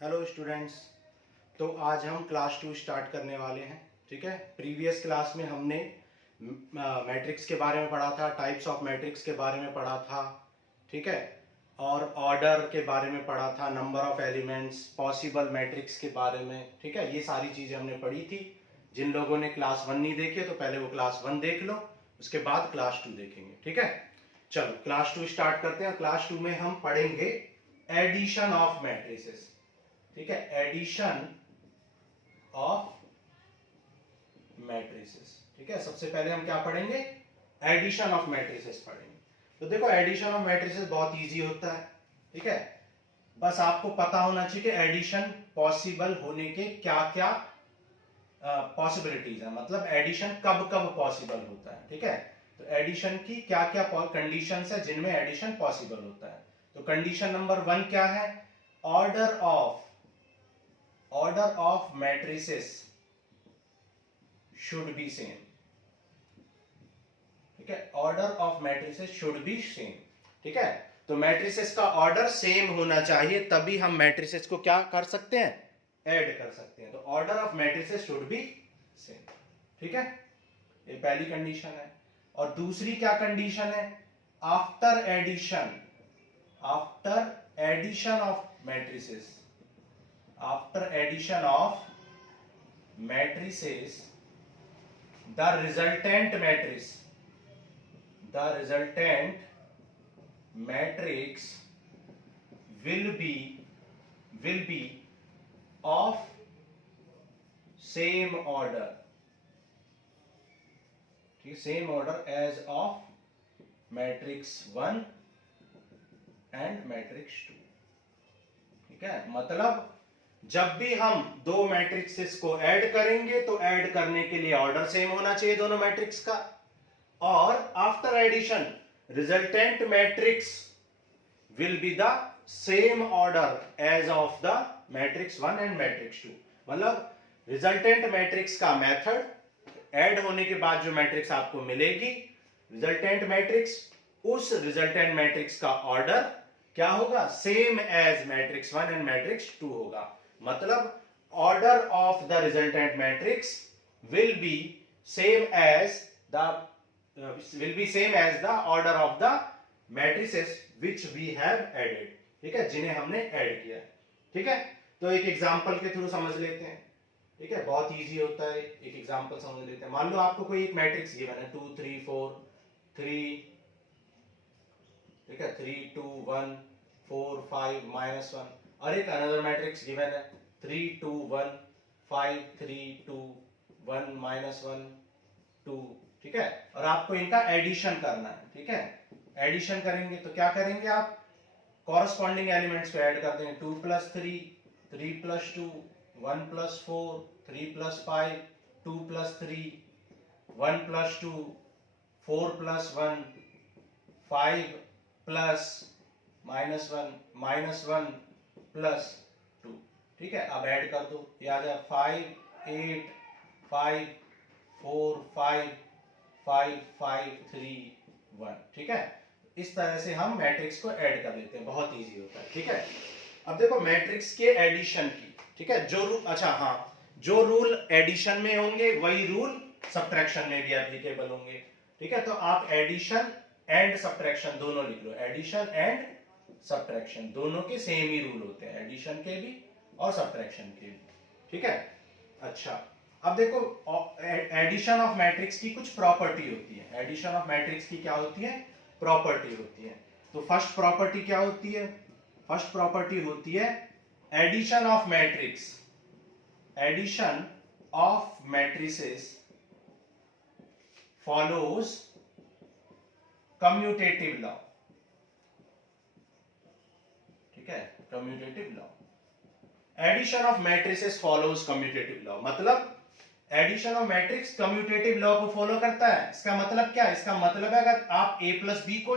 Hello students. तो आज हम क्लास 2 स्टार्ट करने वाले हैं। ठीक है, प्रीवियस क्लास में हमने मैट्रिक्स के बारे में पढ़ा था, टाइप्स ऑफ मैट्रिक्स के बारे में पढ़ा था। ठीक है, और ऑर्डर के बारे में पढ़ा था, number of elements, possible matrix के बारे में। ठीक है, ये सारी चीज़ें हमने पढ़ी थी। जिन लोगों ने क्लास 1 नहीं देखे तो पहले वो क्लास 1 देख लो, उसके बाद क्लास 2 देखेंगे। ठीक है, चलो क्लास 2 स्टार्ट करते हैं। क्लास 2 में हम पढ़ेंगे एडिशन ऑफ मैट्रिसेस। ठीक है, एडिशन ऑफ मैट्रिसेस। ठीक है, सबसे पहले हम क्या पढ़ेंगे? एडिशन ऑफ मैट्रिसेस पढ़ेंगे। तो देखो, एडिशन ऑफ मैट्रिसेस बहुत इजी होता है। ठीक है, बस आपको पता होना चाहिए कि एडिशन पॉसिबल होने के क्या क्या पॉसिबिलिटीज है, मतलब एडिशन कब कब पॉसिबल होता है। ठीक है, तो एडिशन की क्या क्या कंडीशंस है जिनमें एडिशन पॉसिबल होता है। तो कंडीशन नंबर 1 क्या है? Order of matrices should be same. ठीक है, order of matrices should be same. ठीक है, तो मैट्रिसेस का ऑर्डर सेम होना चाहिए, तभी हम मैट्रिसेस को क्या कर सकते हैं? ऐड कर सकते हैं। तो order of matrices should be same. ठीक है, ये पहली कंडीशन है। और दूसरी क्या कंडीशन है? After addition of matrices, after addition of matrices, the resultant matrix will be of same order, same order as of matrix 1 and matrix 2। ठीक है, मतलब जब भी हम दो मैट्रिक्सेस को ऐड करेंगे तो ऐड करने के लिए ऑर्डर सेम होना चाहिए दोनों मैट्रिक्स का, और after addition resultant matrix will be the same order as of the matrix 1 and matrix 2। मतलब रिजल्टेंट मैट्रिक्स का मेथड, ऐड होने के बाद जो मैट्रिक्स आपको मिलेगी रिजल्टेंट मैट्रिक्स, उस रिजल्टेंट मैट्रिक्स का ऑर्डर क्या होगा? Same as matrix 1 and matrix 2 होगा। मतलब order of the resultant matrix will be same as the order of the matrices which we have added. ठीक है, जिन्हें हमने ऐड किया है। ठीक है, तो एक एग्जांपल के थ्रू समझ लेते हैं। ठीक है, बहुत इजी होता है, एक एग्जांपल समझ लेते हैं। मान लो आपको कोई एक मैट्रिक्स गिवन है 2 3 4 3, ठीक है, 3 2 1 4 5 -1, और एक अनदर मैट्रिक्स गिवन है 3 2 1 5 3 2 1 -1 2। ठीक है, और आपको इनका एडिशन करना है। ठीक है, एडिशन करेंगे तो क्या करेंगे? आप कॉरस्पॉन्डिंग एलिमेंट्स को ऐड कर देंगे। 2 + 3 3 + 2 1 + 4 3 + 5 2 + 3 1 + 2 4 + 1 5 प्लस -1 प्लस 2। ठीक है, अब ऐड कर दो, ये आ जाए 5 8 5 4 5 5 5 3 1। ठीक है, इस तरह से हम मैट्रिक्स को ऐड कर लेते हैं, बहुत इजी होता है। ठीक है, अब देखो मैट्रिक्स के एडिशन की। ठीक है, जो रूल, अच्छा हाँ, जो रूल एडिशन में होंगे वही रूल सब्ट्रैक्शन में भी एप्लीकेबल होंगे। ठीक है, तो आप एडिशन एंड सब्ट्रैक्शन दोनों लिख लो। एडिशन एंड सब्ट्रैक्शन दोनों के सेम ही रूल होते हैं, एडिशन के भी और सब्ट्रैक्शन के भी। ठीक है, अच्छा, अब देखो एडिशन ऑफ मैट्रिक्स की कुछ प्रॉपर्टी होती है। एडिशन ऑफ मैट्रिक्स की क्या होती है? प्रॉपर्टी होती है। तो फर्स्ट प्रॉपर्टी क्या होती है? फर्स्ट प्रॉपर्टी होती है addition of matrix, addition of matrices follows commutative law. ठीक है, commutative law, addition of matrices follows commutative law. मतलब addition of matrix commutative law को फॉलो करता है। इसका मतलब क्या है? इसका मतलब है अगर आप a + b को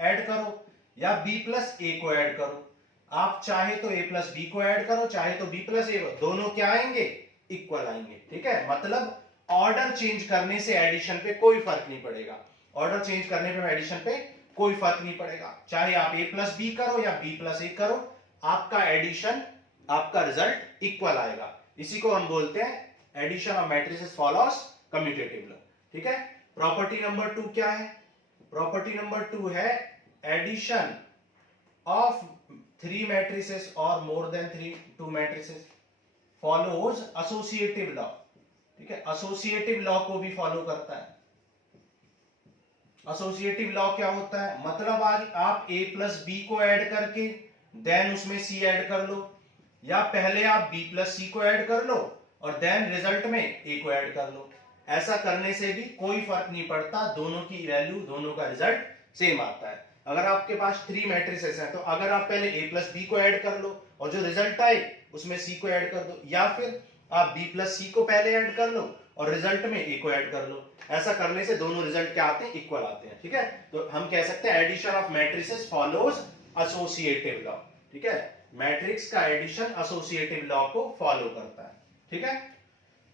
ऐड करो या b + a को ऐड करो, आप चाहे तो a + b को ऐड करो, चाहे तो b + a, दोनों क्या आएंगे? इक्वल आएंगे। ठीक है, मतलब ऑर्डर चेंज करने से एडिशन पे कोई फर्क नहीं पड़ेगा। ऑर्डर चेंज करने पे एडिशन पे कोई फर्क नहीं पड़ेगा, चाहे आप a + b करो या b + a करो, आपका एडिशन आपका रिजल्ट इक्वल आएगा। इसी को हम बोलते हैं addition of matrices follows commutative law. ठीक है, प्रॉपर्टी नंबर 2 क्या है? प्रॉपर्टी नंबर 2 है एडिशन ऑफ 3 मैट्रिसेस और more than 2 matrices follows associative law. ठीक है, एसोसिएटिव लॉ को भी फॉलो करता है। एसोसिएटिव लॉ क्या होता है? मतलब आज आप a प्लस बी को ऐड करके देन उसमें c ऐड कर लो, या पहले आप b प्लस सी को ऐड कर लो और देन रिजल्ट में a को ऐड कर लो। ऐसा करने से भी कोई फर्क नहीं पड़ता, दोनों की वैल्यू, दोनों का रिजल्ट सेम आता है। अगर आपके पास 3 मैट्रिसेस हैं तो अगर आप पहले a प्लस बी को ऐड कर लो और जो रिजल्ट आए उसमें c को ऐड कर दो, या फिर आप b प्लस सी को पहले ऐड कर लो और रिजल्ट में a को ऐड कर लो। ऐसा करने से दोनों रिजल्ट क्या आते हैं? इक्वल आते हैं। ठीक है, तो हम कह सकते हैं addition of matrices follows associative law. ठीक है, मैट्रिक्स का एडिशन एसोसिएटिव लॉ को फॉलो करता है। ठीक है,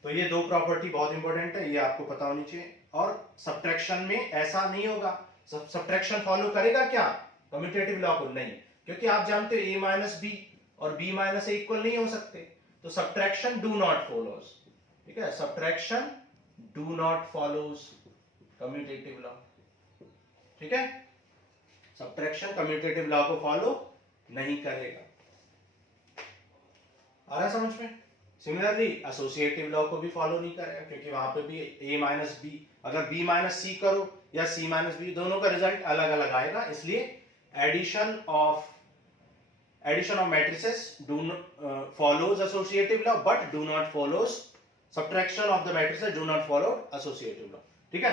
तो ये दो प्रॉपर्टी बहुत इंपॉर्टेंट है, ये आपको पता होनी चाहिए। और सब्ट्रैक्शन में ऐसा नहीं होगा, सब्ट्रैक्शन फॉलो करेगा क्या? कम्यूटेटिव लॉ को नहीं, क्योंकि आप जानते हो a माइनस बी और b माइनस ए इक्वल नहीं हो सकते, तो सब्ट्रैक्शन डू नॉट फॉलोज। ठीक है, subtraction do not follows commutative law. ठीक है, सब्ट्रैक्शन कम्यूटेटिव लॉ को फॉलो नहीं करेगा। आ रहा समझ में? सिमिलरली एसोसिएटिव लॉ को भी फॉलो नहीं करेगा, क्योंकि वहां पे भी a माइनस बी, अगर b माइनस सी करो या c माइनस बी, दोनों का रिजल्ट अलग अलग आएगा। इसलिए addition of matrices do follows associative law but do not follows subtraction of the matrices do not follow associative law. ठीक है,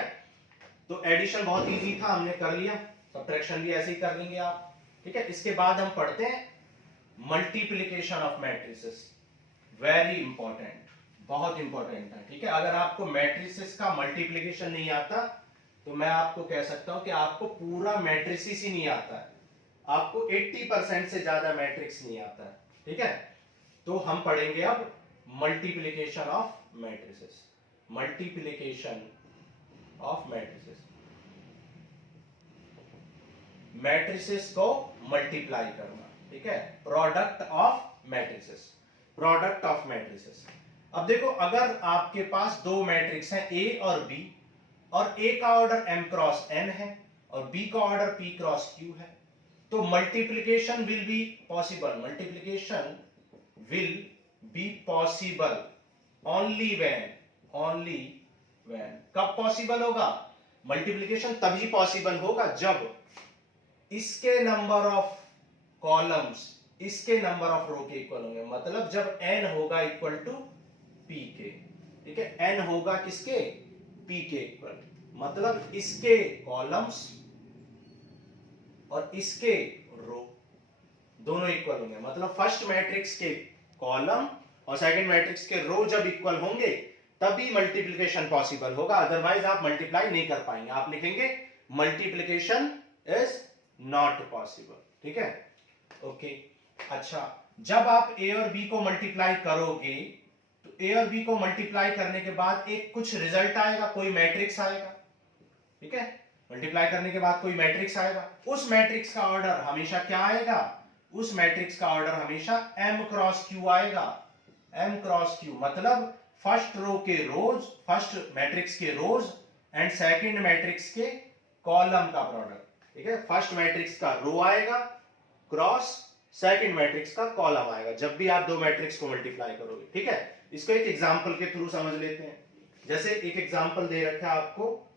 तो एडिशन बहुत इजी था, हमने कर लिया, सब्ट्रैक्शन भी ऐसे ही कर लेंगे आप। ठीक है, इसके बाद हम पढ़ते हैं multiplication of matrices. Very important, बहुत इंपॉर्टेंट है। ठीक है, अगर आपको मैट्रिसेस का मल्टीप्लिकेशन नहीं आता तो मैं आपको कह सकता हूं कि आपको पूरा मैट्रिसेस ही नहीं आता है, आपको 80% से ज्यादा मैट्रिक्स नहीं आता है। ठीक है, तो हम पढ़ेंगे अब multiplication of matrices. Multiplication of matrices, matrices को मल्टीप्लाई करना। ठीक है, product of matrices, product of matrices. अब देखो, अगर आपके पास दो मैट्रिक्स हैं a और b, और a का ऑर्डर m क्रॉस n है और b का ऑर्डर p क्रॉस q है, तो multiplication will be possible. Multiplication will be possible only when, कब पॉसिबल होगा? मल्टीप्लिकेशन तभी पॉसिबल होगा जब इसके नंबर ऑफ कॉलम्स इसके नंबर ऑफ रो के इक्वल होंगे, मतलब जब n होगा इक्वल टू p के। ठीक है, n होगा किसके? p के इक्वल, मतलब इसके कॉलम्स और इसके रो दोनों इक्वल होंगे, मतलब फर्स्ट मैट्रिक्स के कॉलम और सेकंड मैट्रिक्स के रो जब इक्वल होंगे तभी मल्टीप्लिकेशन पॉसिबल होगा, अदरवाइज आप मल्टीप्लाई नहीं कर पाएंगे। आप लिखेंगे मल्टीप्लिकेशन इज नॉट पॉसिबल। ठीक है, ओके। अच्छा, जब आप a और b को मल्टीप्लाई करोगे तो a और b को मल्टीप्लाई करने के बाद एक कुछ रिजल्ट आएगा, कोई मैट्रिक्स आएगा। ठीक है, मल्टीप्लाई करने के बाद कोई मैट्रिक्स आएगा, उस मैट्रिक्स का ऑर्डर हमेशा क्या आएगा? उस मैट्रिक्स का ऑर्डर हमेशा m क्रॉस q आएगा। m क्रॉस q मतलब फर्स्ट रो के रोज, फर्स्ट मैट्रिक्स के रोज एंड सेकंड मैट्रिक्स के कॉलम का प्रोडक्ट। ठीक है, फर्स्ट मैट्रिक्स का रो आएगा क्रॉस सेकंड मैट्रिक्स का कॉलम आएगा जब भी आप दो मैट्रिक्स को मल्टीप्लाई करोगे। ठीक है, इसको एक एग्जांपल के थ्रू समझ लेते हैं। जैसे एक एग्जांपल दे रखा है आपको,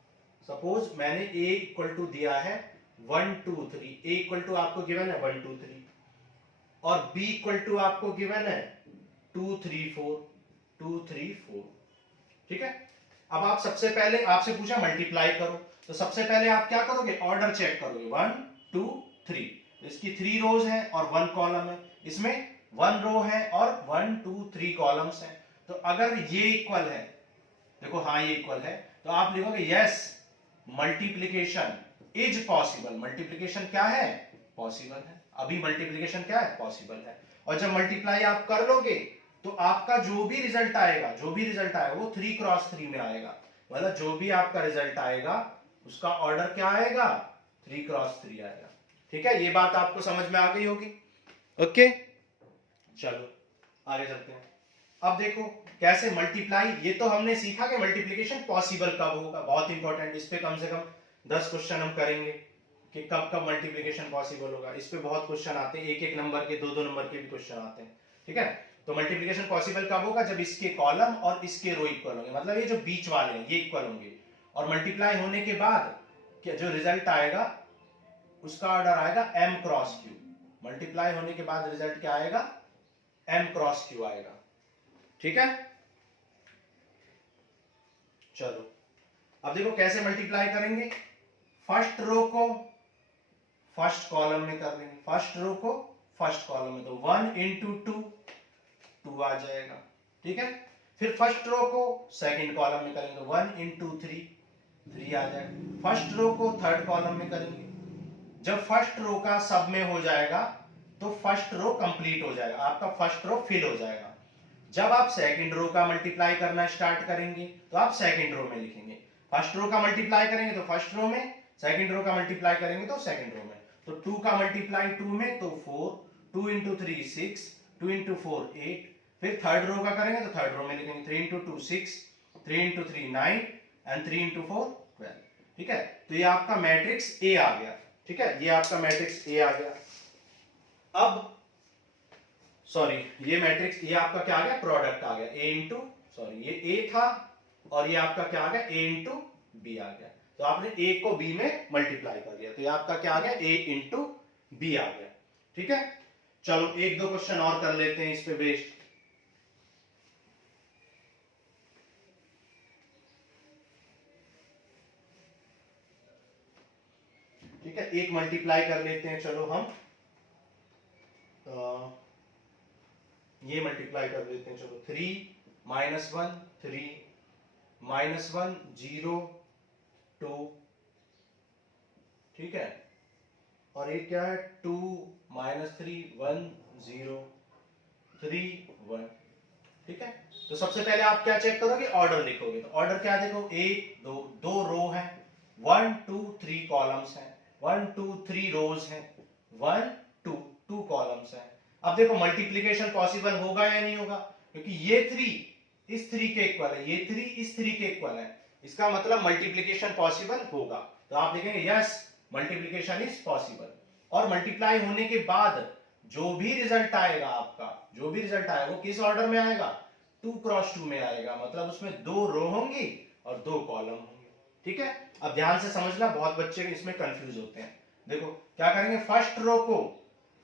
सपोज मैंने a इक्वल टू दिया है 1 2 3, a इक्वल टू आपको गिवन है 1 2 3 और b इक्वल टू आपको गिवन है 2 3 4 2 3 4। ठीक है, अब आप सबसे पहले आपसे पूछा मल्टीप्लाई करो, तो सबसे पहले आप क्या करोगे? ऑर्डर चेक करोगे 1 2 3, इसकी 3 रोज है और 1 कॉलम है, इसमें 1 रो है और 1 2 3 कॉलम्स हैं। तो अगर ये इक्वल है, देखो हाँ ये इक्वल है, तो आप लिखोगे yes multiplication is possible. Multiplication क्या है? पॉसिबल है। अभी मल्टीप्लिकेशन क्या है? पॉसिबल है। और जब मल्टीप्लाई आप कर लोगे तो आपका जो भी रिजल्ट आएगा वो 3 क्रॉस 3 में आएगा, मतलब जो भी आपका रिजल्ट आएगा उसका ऑर्डर क्या आएगा? 3 क्रॉस 3 आएगा। ठीक है, ये बात आपको समझ में आ गई होगी। ओके, चलो आगे चलते हैं। अब देखो कैसे मल्टीप्लाई, ये तो हमने सीखा कि मल्टीप्लिकेशन पॉसिबल कब होगा, बहुत इंपॉर्टेंट, इस पे कम से कम 10 क्वेश्चन हम करेंगे कि कब कब मल्टीप्लिकेशन पॉसिबल होगा। इस पे बहुत क्वेश्चन आते हैं, एक एक नंबर के, दो दो नंबर के भी क्वेश्चन आते हैं, ठीक है। तो मल्टीप्लिकेशन पॉसिबल कब होगा, जब इसके कॉलम और इसके रो इक्वल होंगे, मतलब ये जो बीच वाले हैं ये इक्वल होंगे, और मल्टीप्लाई होने के बाद क्या जो रिजल्ट आएगा उसका ऑर्डर आएगा m क्रॉस q। मल्टीप्लाई होने के बाद रिजल्ट क्या आएगा, m क्रॉस q आएगा, ठीक है। चलो अब देखो कैसे मल्टीप्लाई करेंगे। फर्स्ट रो को फर्स्ट कॉलम में कर देंगे, फर्स्ट रो को फर्स्ट कॉलम में, तो 1 इंटू 2 आ जाएगा, ठीक है। फिर फर्स्ट रो को सेकंड कॉलम में करेंगे, 1 इंटू 3 आ जाएगा। फर्स्ट रो को थर्ड कॉलम में करेंगे, जब फर्स्ट रो का सब में हो जाएगा तो फर्स्ट रो कंप्लीट हो जाएगा, आपका फर्स्ट रो फिल हो जाएगा। जब आप सेकंड रो का मल्टीप्लाई करना स्टार्ट करेंगे तो आप सेकंड रो में लिखेंगे, फर्स्ट रो का मल्टीप्लाई करेंगे तो फर्स्ट रो में, सेकंड रो का मल्टीप्लाई करेंगे तो सेकंड रो में। तो 2 का मल्टीप्लाई 2 में तो 4, 2 इंटू 3 6, 2 इंटू 4 8। फिर थर्ड रो का करेंगे तो थर्ड रो में लिखेंगे 3 इंटू 2 6, 3 इंटू 3 9 एंड 3 इंटू 4 12, ठीक है। तो ये आपका मैट्रिक्स ए आ गया, ठीक है, ये आपका मैट्रिक्स ए आ गया। अब सॉरी ये मैट्रिक्स, ये आपका क्या आ गया, प्रोडक्ट आ गया, ए इंटू, सॉरी ये ए था और ये आपका क्या आ गया, ए इंटू बी आ गया। तो आपने ए को बी में मल्टीप्लाई कर दिया, तो ये आपका क्या आ गया, ए इंटू बी आ गया, ठीक है। चलो एक दो क्वेश्चन और कर लेते हैं इस पे बेस्ड। ठीक है, एक मल्टीप्लाई कर लेते हैं, चलो हम ये मल्टीप्लाई कर लेते हैं, चलो 3 माइनस 1 3 माइनस 1 0 2, ठीक है। और ये क्या है 2 माइनस 3 1 0 3 1, ठीक है। तो सबसे पहले आप क्या चेक करोगे, ऑर्डर लिखोगे, तो ऑर्डर क्या देखो, एक दो, दो रो है, 1 2 3 कॉलम्स हैं, 1 2 3 रोज हैं, 1 2 2 कॉलम्स हैं। अब देखो मल्टीप्लिकेशन पॉसिबल होगा या नहीं होगा, क्योंकि ये 3 इस 3 के इक्वल है, ये 3 इस 3 के इक्वल है, इसका मतलब मल्टीप्लिकेशन पॉसिबल होगा। तो आप लिखेंगे यस मल्टीप्लिकेशन इज पॉसिबल। और मल्टीप्लाई होने के बाद जो भी रिजल्ट आएगा आपका, जो भी रिजल्ट आएगा वो किस ऑर्डर में आएगा, 2 क्रॉस 2 में आएगा, मतलब उसमें 2 रो होंगी और 2 कॉलम होंगे, ठीक है। अब ध्यान से समझना, बहुत बच्चे इसमें कंफ्यूज होते हैं। देखो क्या करेंगे, फर्स्ट रो को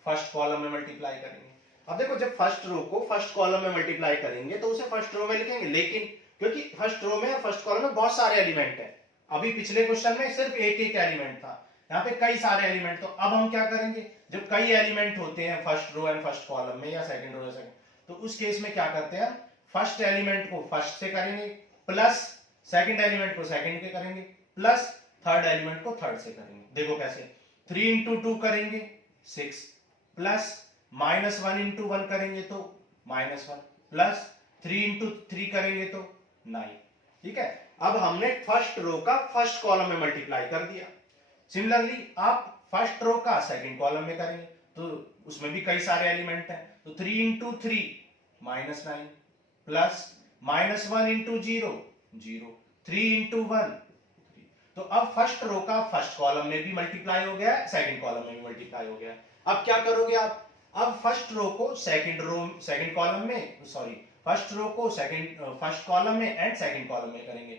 फर्स्ट कॉलम में मल्टीप्लाई करेंगे। अब देखो जब फर्स्ट रो को फर्स्ट कॉलम में मल्टीप्लाई करेंगे तो उसे फर्स्ट रो में लिखेंगे, लेकिन क्योंकि फर्स्ट रो में और फर्स्ट कॉलम में बहुत सारे एलिमेंट हैं, अभी पिछले क्वेश्चन में सिर्फ एक एक एलिमेंट था, यहाँ पे कई सारे एलिमेंट। तो अब हम क्या करेंगे, जब कई एलिमेंट होते हैं first row and first column में या सेकंड रो सेकंड, तो उस केस में क्या करते हैं, फर्स्ट एलिमेंट को फर्स्ट से करेंगे, प्लस सेकंड एलिमेंट को सेकंड के करेंगे, प्लस थर्ड एलिमेंट को थर्ड से करेंगे। देखो कैसे, 3 इंटू 2 करेंगे 6, प्लस माइनस 1 इंटू 1 करेंगे तो -1, प्लस 3 इंटू 3 करेंगे तो 9, ठीक है। अब हमने फर्स्ट रो का फर्स्ट कॉलम में मल्टीप्लाई कर दिया। सिमिलरली आप फर्स्ट रो का सेकंड कॉलम में करेंगे तो उसमें भी कई सारे एलिमेंट हैं, तो 3 इंटू 3 -9, प्लस -1 इंटू 0 0, 3 इंटू 1 3। तो अब फर्स्ट रो का फर्स्ट कॉलम में भी मल्टीप्लाई हो गया, सेकंड कॉलम में भी मल्टीप्लाई हो गया। अब क्या करोगे आप, अब फर्स्ट रो को सेकंड कॉलम में, सॉरी फर्स्ट रो को फर्स्ट कॉलम में एंड सेकंड कॉलम में करेंगे।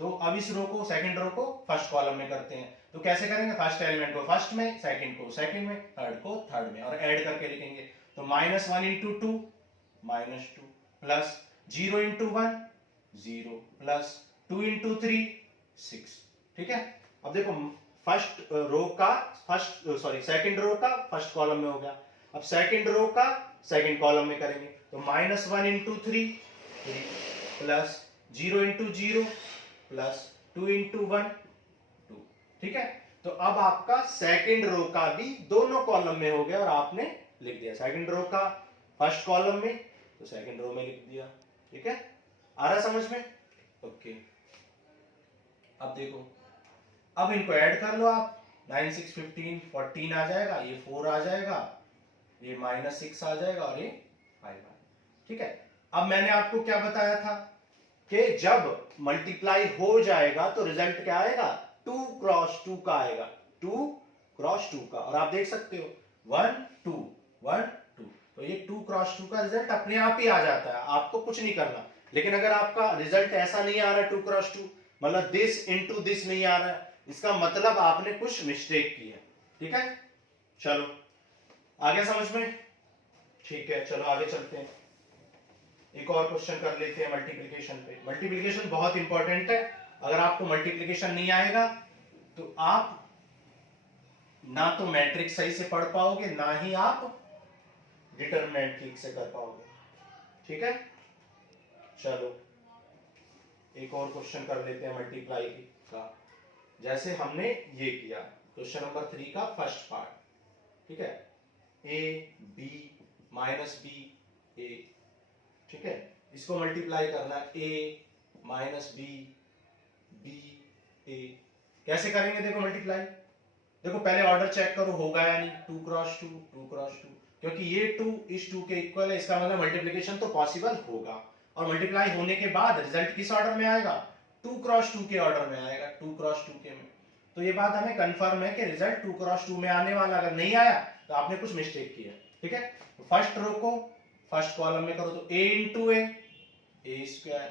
तो अब इस रो को सेकंड रो को फर्स्ट कॉलम में करते हैं, तो कैसे करेंगे, फर्स्ट एलिमेंट को फर्स्ट में, सेकंड को सेकंड में, थर्ड को थर्ड में, और ऐड करके लिखेंगे। तो -1 into 2 -2, plus 0 into 1 0, plus 2 into 3 6, ठीक है। अब देखो फर्स्ट रो का सेकंड रो का फर्स्ट कॉलम में हो गया, अब सेकंड रो का सेकंड कॉलम में करेंगे, तो -1 into 3 3, plus 0 into 0, plus 2 into 1 2, ठीक है। तो अब आपका सेकंड रो का भी दोनों कॉलम में हो गया और आपने लिख दिया, सेकंड रो का फर्स्ट कॉलम में तो सेकंड रो में लिख दिया, ठीक है। आ रहा समझ में, ओके। अब देखो, अब इनको ऐड कर लो आप, 9 6 15 14 आ जाएगा, ये 4 आ जाएगा, ये -6 आ जाएगा और ये 5 आ जाएगा, ठीक है, अब मैंने आपको क्या बताया था कि जब मल्टीप्लाई हो जाएगा तो रिजल्ट क्या आएगा, 2 क्रॉस 2 का आएगा, 2 क्रॉस 2 का। और आप देख सकते हो 1 2 1 2, तो ये 2 क्रॉस 2 का रिजल्ट अपने आप ही आ जाता है, आपको कुछ नहीं करना। लेकिन अगर आपका रिजल्ट ऐसा नहीं आ रहा है 2 क्रॉस 2, मतलब दिस इनटू दिस नहीं आ रहा है, इसका मतलब आपने कुछ मिस्टेक की है। ठीक है, चलो आगे समझ में, ठीक है चलो आगे चलते हैं, एक और क्वेश्चन कर लेते हैं मल्टीप्लिकेशन पे। मल्टीप्लिकेशन बहुत इंपॉर्टेंट है, अगर आपको मल्टीप्लिकेशन नहीं आएगा तो आप ना तो मैट्रिक्स सही से पढ़ पाओगे, ना ही आप डिटरमिनेंट ठीक से कर पाओगे। ठीक है, चलो एक और क्वेश्चन कर लेते हैं मल्टीप्लाई का, जैसे हमने ये किया क्वेश्चन नंबर 3 का फर्स्ट पार्ट। ठीक है, ए बी माइनस बी ए, ठीक है, इसको मल्टीप्लाई करना है ए माइनस बी बी ए। कैसे करेंगे देखो मल्टीप्लाई, देखो पहले ऑर्डर चेक करो होगा या नहीं, 2 क्रॉस 2 2 क्रॉस 2, क्योंकि ये 2 इस 2 के इक्वल है, इसका मतलब मल्टीप्लिकेशन तो पॉसिबल होगा। और मल्टीप्लाई होने के बाद रिजल्ट किस ऑर्डर में आएगा, 2 क्रॉस 2 के ऑर्डर में आएगा, 2 क्रॉस 2 के में। तो ये बात हमें कंफर्म है कि रिजल्ट 2 क्रॉस 2 में आने वाला, अगर नहीं आया तो आपने कुछ मिस्टेक किया। ठीक है, फर्स्ट रो को फर्स्ट कॉलम में करो तो a इंटू ए स्क्वायर,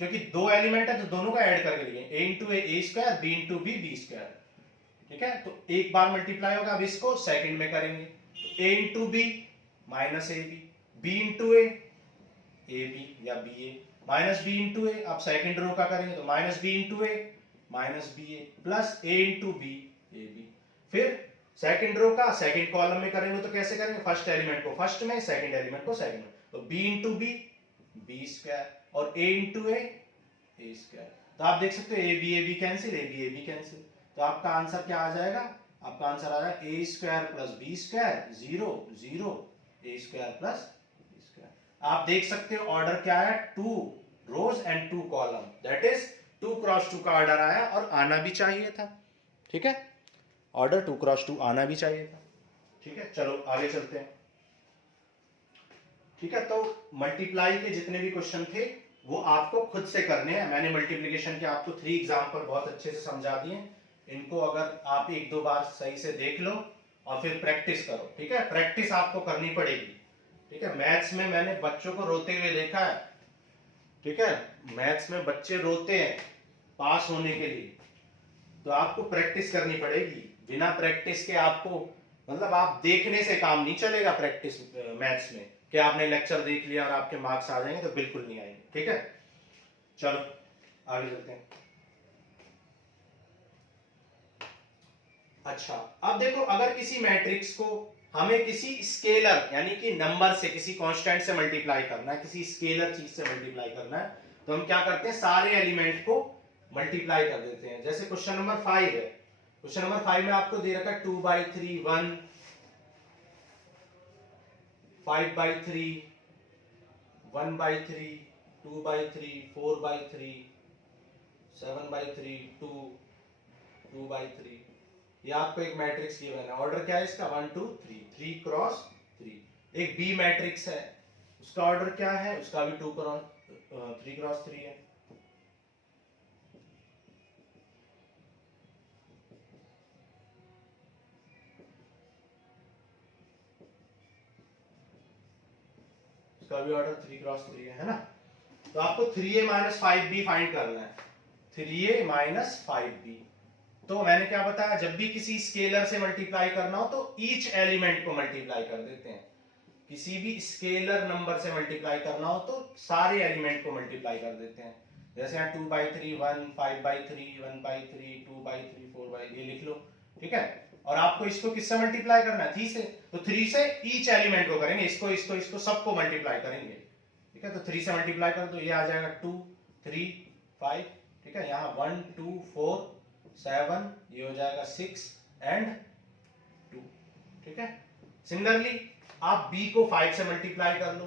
क्योंकि दो एलिमेंट है तो दोनों का ऐड करके लिखेंगे, a into a square, b into b square. ठीक है, तो एक बार मल्टीप्लाई होगा, अब इसको सेकंड में करेंगे तो a into b minus a b into a b या b a minus b into a, अब सेकंड रो का करेंगे तो minus b into a minus b a plus a into b a b. फिर second row का second column में करेंगे तो कैसे करेंगे, फर्स्ट एलिमेंट को फर्स्ट में, सेकंड एलिमेंट को सेकंड में, तो b इंटू बी स्क्वायर और a इंटू ए स्क्वायर। तो आप देख सकते हो a b cancel, a b cancel, तो आपका आंसर क्या आ जाएगा, आपका आंसर आ जाएगा A square plus B square 0 0 A square plus B square. आप देख सकते हो ऑर्डर क्या है, 2 rows and 2 column, that is 2 cross 2 का ऑर्डर आया और आना भी चाहिए था। ठीक है, ऑर्डर 2 क्रॉस 2 आना भी चाहिए था। ठीक है, चलो आगे चलते हैं। ठीक है, तो मल्टीप्लाई के जितने भी क्वेश्चन थे वो आपको खुद से करने हैं। मैंने मल्टीप्लिकेशन के आपको 3 एग्जांपल बहुत अच्छे से समझा दिए, इनको अगर आप एक दो बार सही से देख लो और फिर प्रैक्टिस करो। ठीक है, प्रैक्टिस आपको करनी पड़ेगी। ठीक है, मैथ्स में मैंने बच्चों को रोते हुए देखा है। ठीक है, मैथ्स में बच्चे रोते हैं पास होने के लिए, तो आपको प्रैक्टिस करनी पड़ेगी। बिना प्रैक्टिस के आपको, मतलब आप देखने से काम नहीं चलेगा प्रैक्टिस मैथ्स में, कि आपने लेक्चर देख लिया और आपके मार्क्स आ जाएंगे, तो बिल्कुल नहीं आएंगे। ठीक है, चलो आगे चलते हैं। अच्छा, अब देखो अगर किसी मैट्रिक्स को हमें किसी स्केलर यानी कि नंबर से, किसी कांस्टेंट से मल्टीप्लाई करना है, किसी स्केलर चीज से मल्टीप्लाई करना है, तो हम क्या करते हैं, सारे एलिमेंट को मल्टीप्लाई कर देते हैं। जैसे क्वेश्चन नंबर 5 है, क्वेश्चन नंबर 5 में आपको दे रखा है 2/3 1, 5/3 1/3 2/3 4/3 7/3 2 2/3। ये आपको एक मैट्रिक्स गिवन है, ऑर्डर क्या है इसका 1 2 3 3 क्रॉस 3। एक बी मैट्रिक्स है, उसका ऑर्डर क्या है, उसका भी 3 क्रॉस 3 है। उसका भी ऑर्डर 3 क्रॉस 3 है ना। तो आपको 3a माइनस 5b फाइंड करना है, 3a माइनस 5b। तो मैंने क्या बताया, जब भी किसी स्केलर से मल्टीप्लाई करना हो तो ईच एलिमेंट को मल्टीप्लाई कर देते हैं। किसी भी स्केलर नंबर से मल्टीप्लाई करना हो तो सारे एलिमेंट को मल्टीप्लाई कर देते हैं। जैसे यहाँ 2/3 1 5/3 1/3 2/3 4/, ये लिख लो। ठीक है, और आपको इसको किससे मल्टीप्लाई करना है, 3 से, तो 3 से ईच एलिमेंट को करेंगे, इसको इसको इसको सबको मल्टीप्लाई करेंगे। ठीक है, तो 3 से मल्टीप्लाई करो तो ये आ जाएगा 2 3 5। ठीक है, यहाँ 1 2 4 7, ये हो जाएगा 6 एंड 2। ठीक है, सिमिलरली आप b को 5 से मल्टीप्लाई कर लो,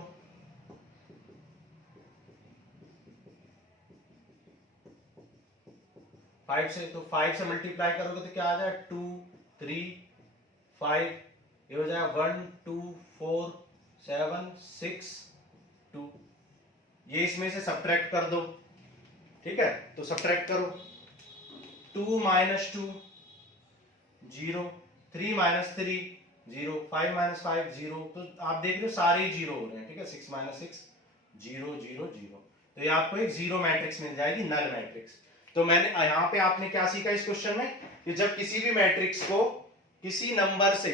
5 से, तो 5 से मल्टीप्लाई करोगे तो क्या आ जाएगा 2 3 5, ये हो जाएगा 1 2 4 7 6 2, ये इसमें से सब्ट्रैक्ट कर दो, ठीक है, तो सब्ट्रैक्ट करो, 2 माइनस 2 0, 3 माइनस 3 0, 5 माइनस 5 0, तो आप देख रहे हो सारे ही जीरो हो रहे हैं, ठीक है, 6 माइनस 6 0 0 0, तो ये आपको एक जीरो मैट्रिक्स मिल जाएगी, नल मैट्रिक्स। तो मैंने यहाँ पे आपने क्या सीखा इस क्वेश्चन में कि जब किसी भी मैट्रिक्स को किसी नंबर से,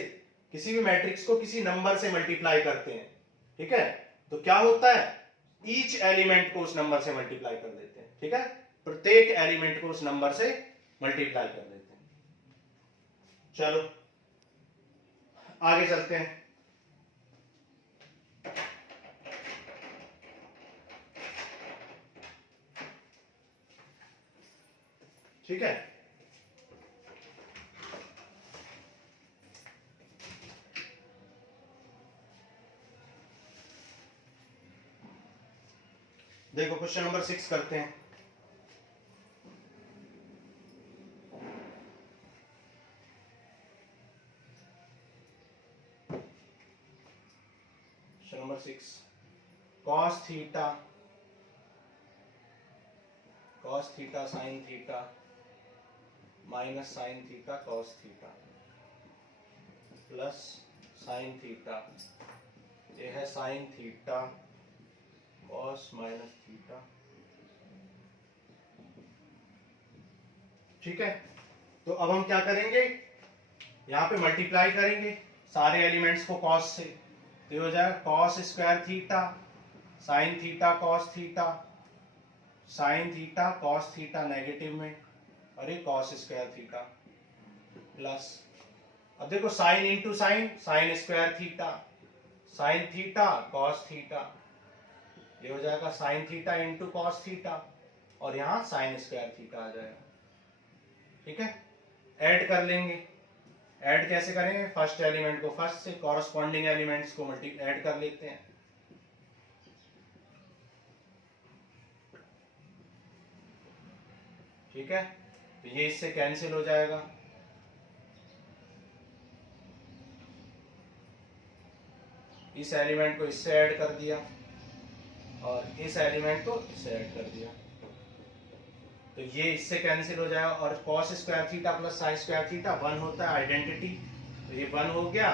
किसी भी मैट्रिक्स को किसी नंबर से मल्टीप्लाई करते हैं, ठीक है, तो क्या होता है, ईच एलिमेंट को उस नंबर से मल्टीप्लाई कर देते हैं, ठीक है, प्रत्येक एलिमेंट को उस नंबर से मल्टीप्लाई कर देते हैं। चलो आगे चलते हैं। ठीक है, देखो क्वेश्चन नंबर 6 करते हैं। Question number 6, cos theta sin theta minus sin theta cos theta plus sin theta, ये है sin theta cos minus theta, ठीक है। तो अब हम क्या करेंगे, यहाँ पे मल्टीप्लाई करेंगे सारे एलिमेंट्स को cos से, तो ये हो जाएगा cos square theta sin theta cos theta, sin theta cos theta negative में, और ये cos स्क्वायर थीटा प्लस, अब देखो sine into sine, sine square theta sine theta cos theta, ये हो जाएगा sine theta into cos theta, और यहाँ साइन स्क्वायर थीटा आ जाएगा, ठीक है। ऐड कर लेंगे, ऐड कैसे करेंगे, फर्स्ट एलिमेंट को फर्स्ट से, कॉरस्पॉन्डिंग एलिमेंट्स को ऐड कर लेते हैं, ठीक है, तो ये इससे कैंसिल हो जाएगा, इस एलिमेंट को इससे ऐड कर दिया और इस एलिमेंट को इससे ऐड कर दिया, तो ये इससे कैंसिल हो जाएगा, और cos square theta plus sine square theta 1 होता है आइडेंटिटी, तो ये 1 हो गया,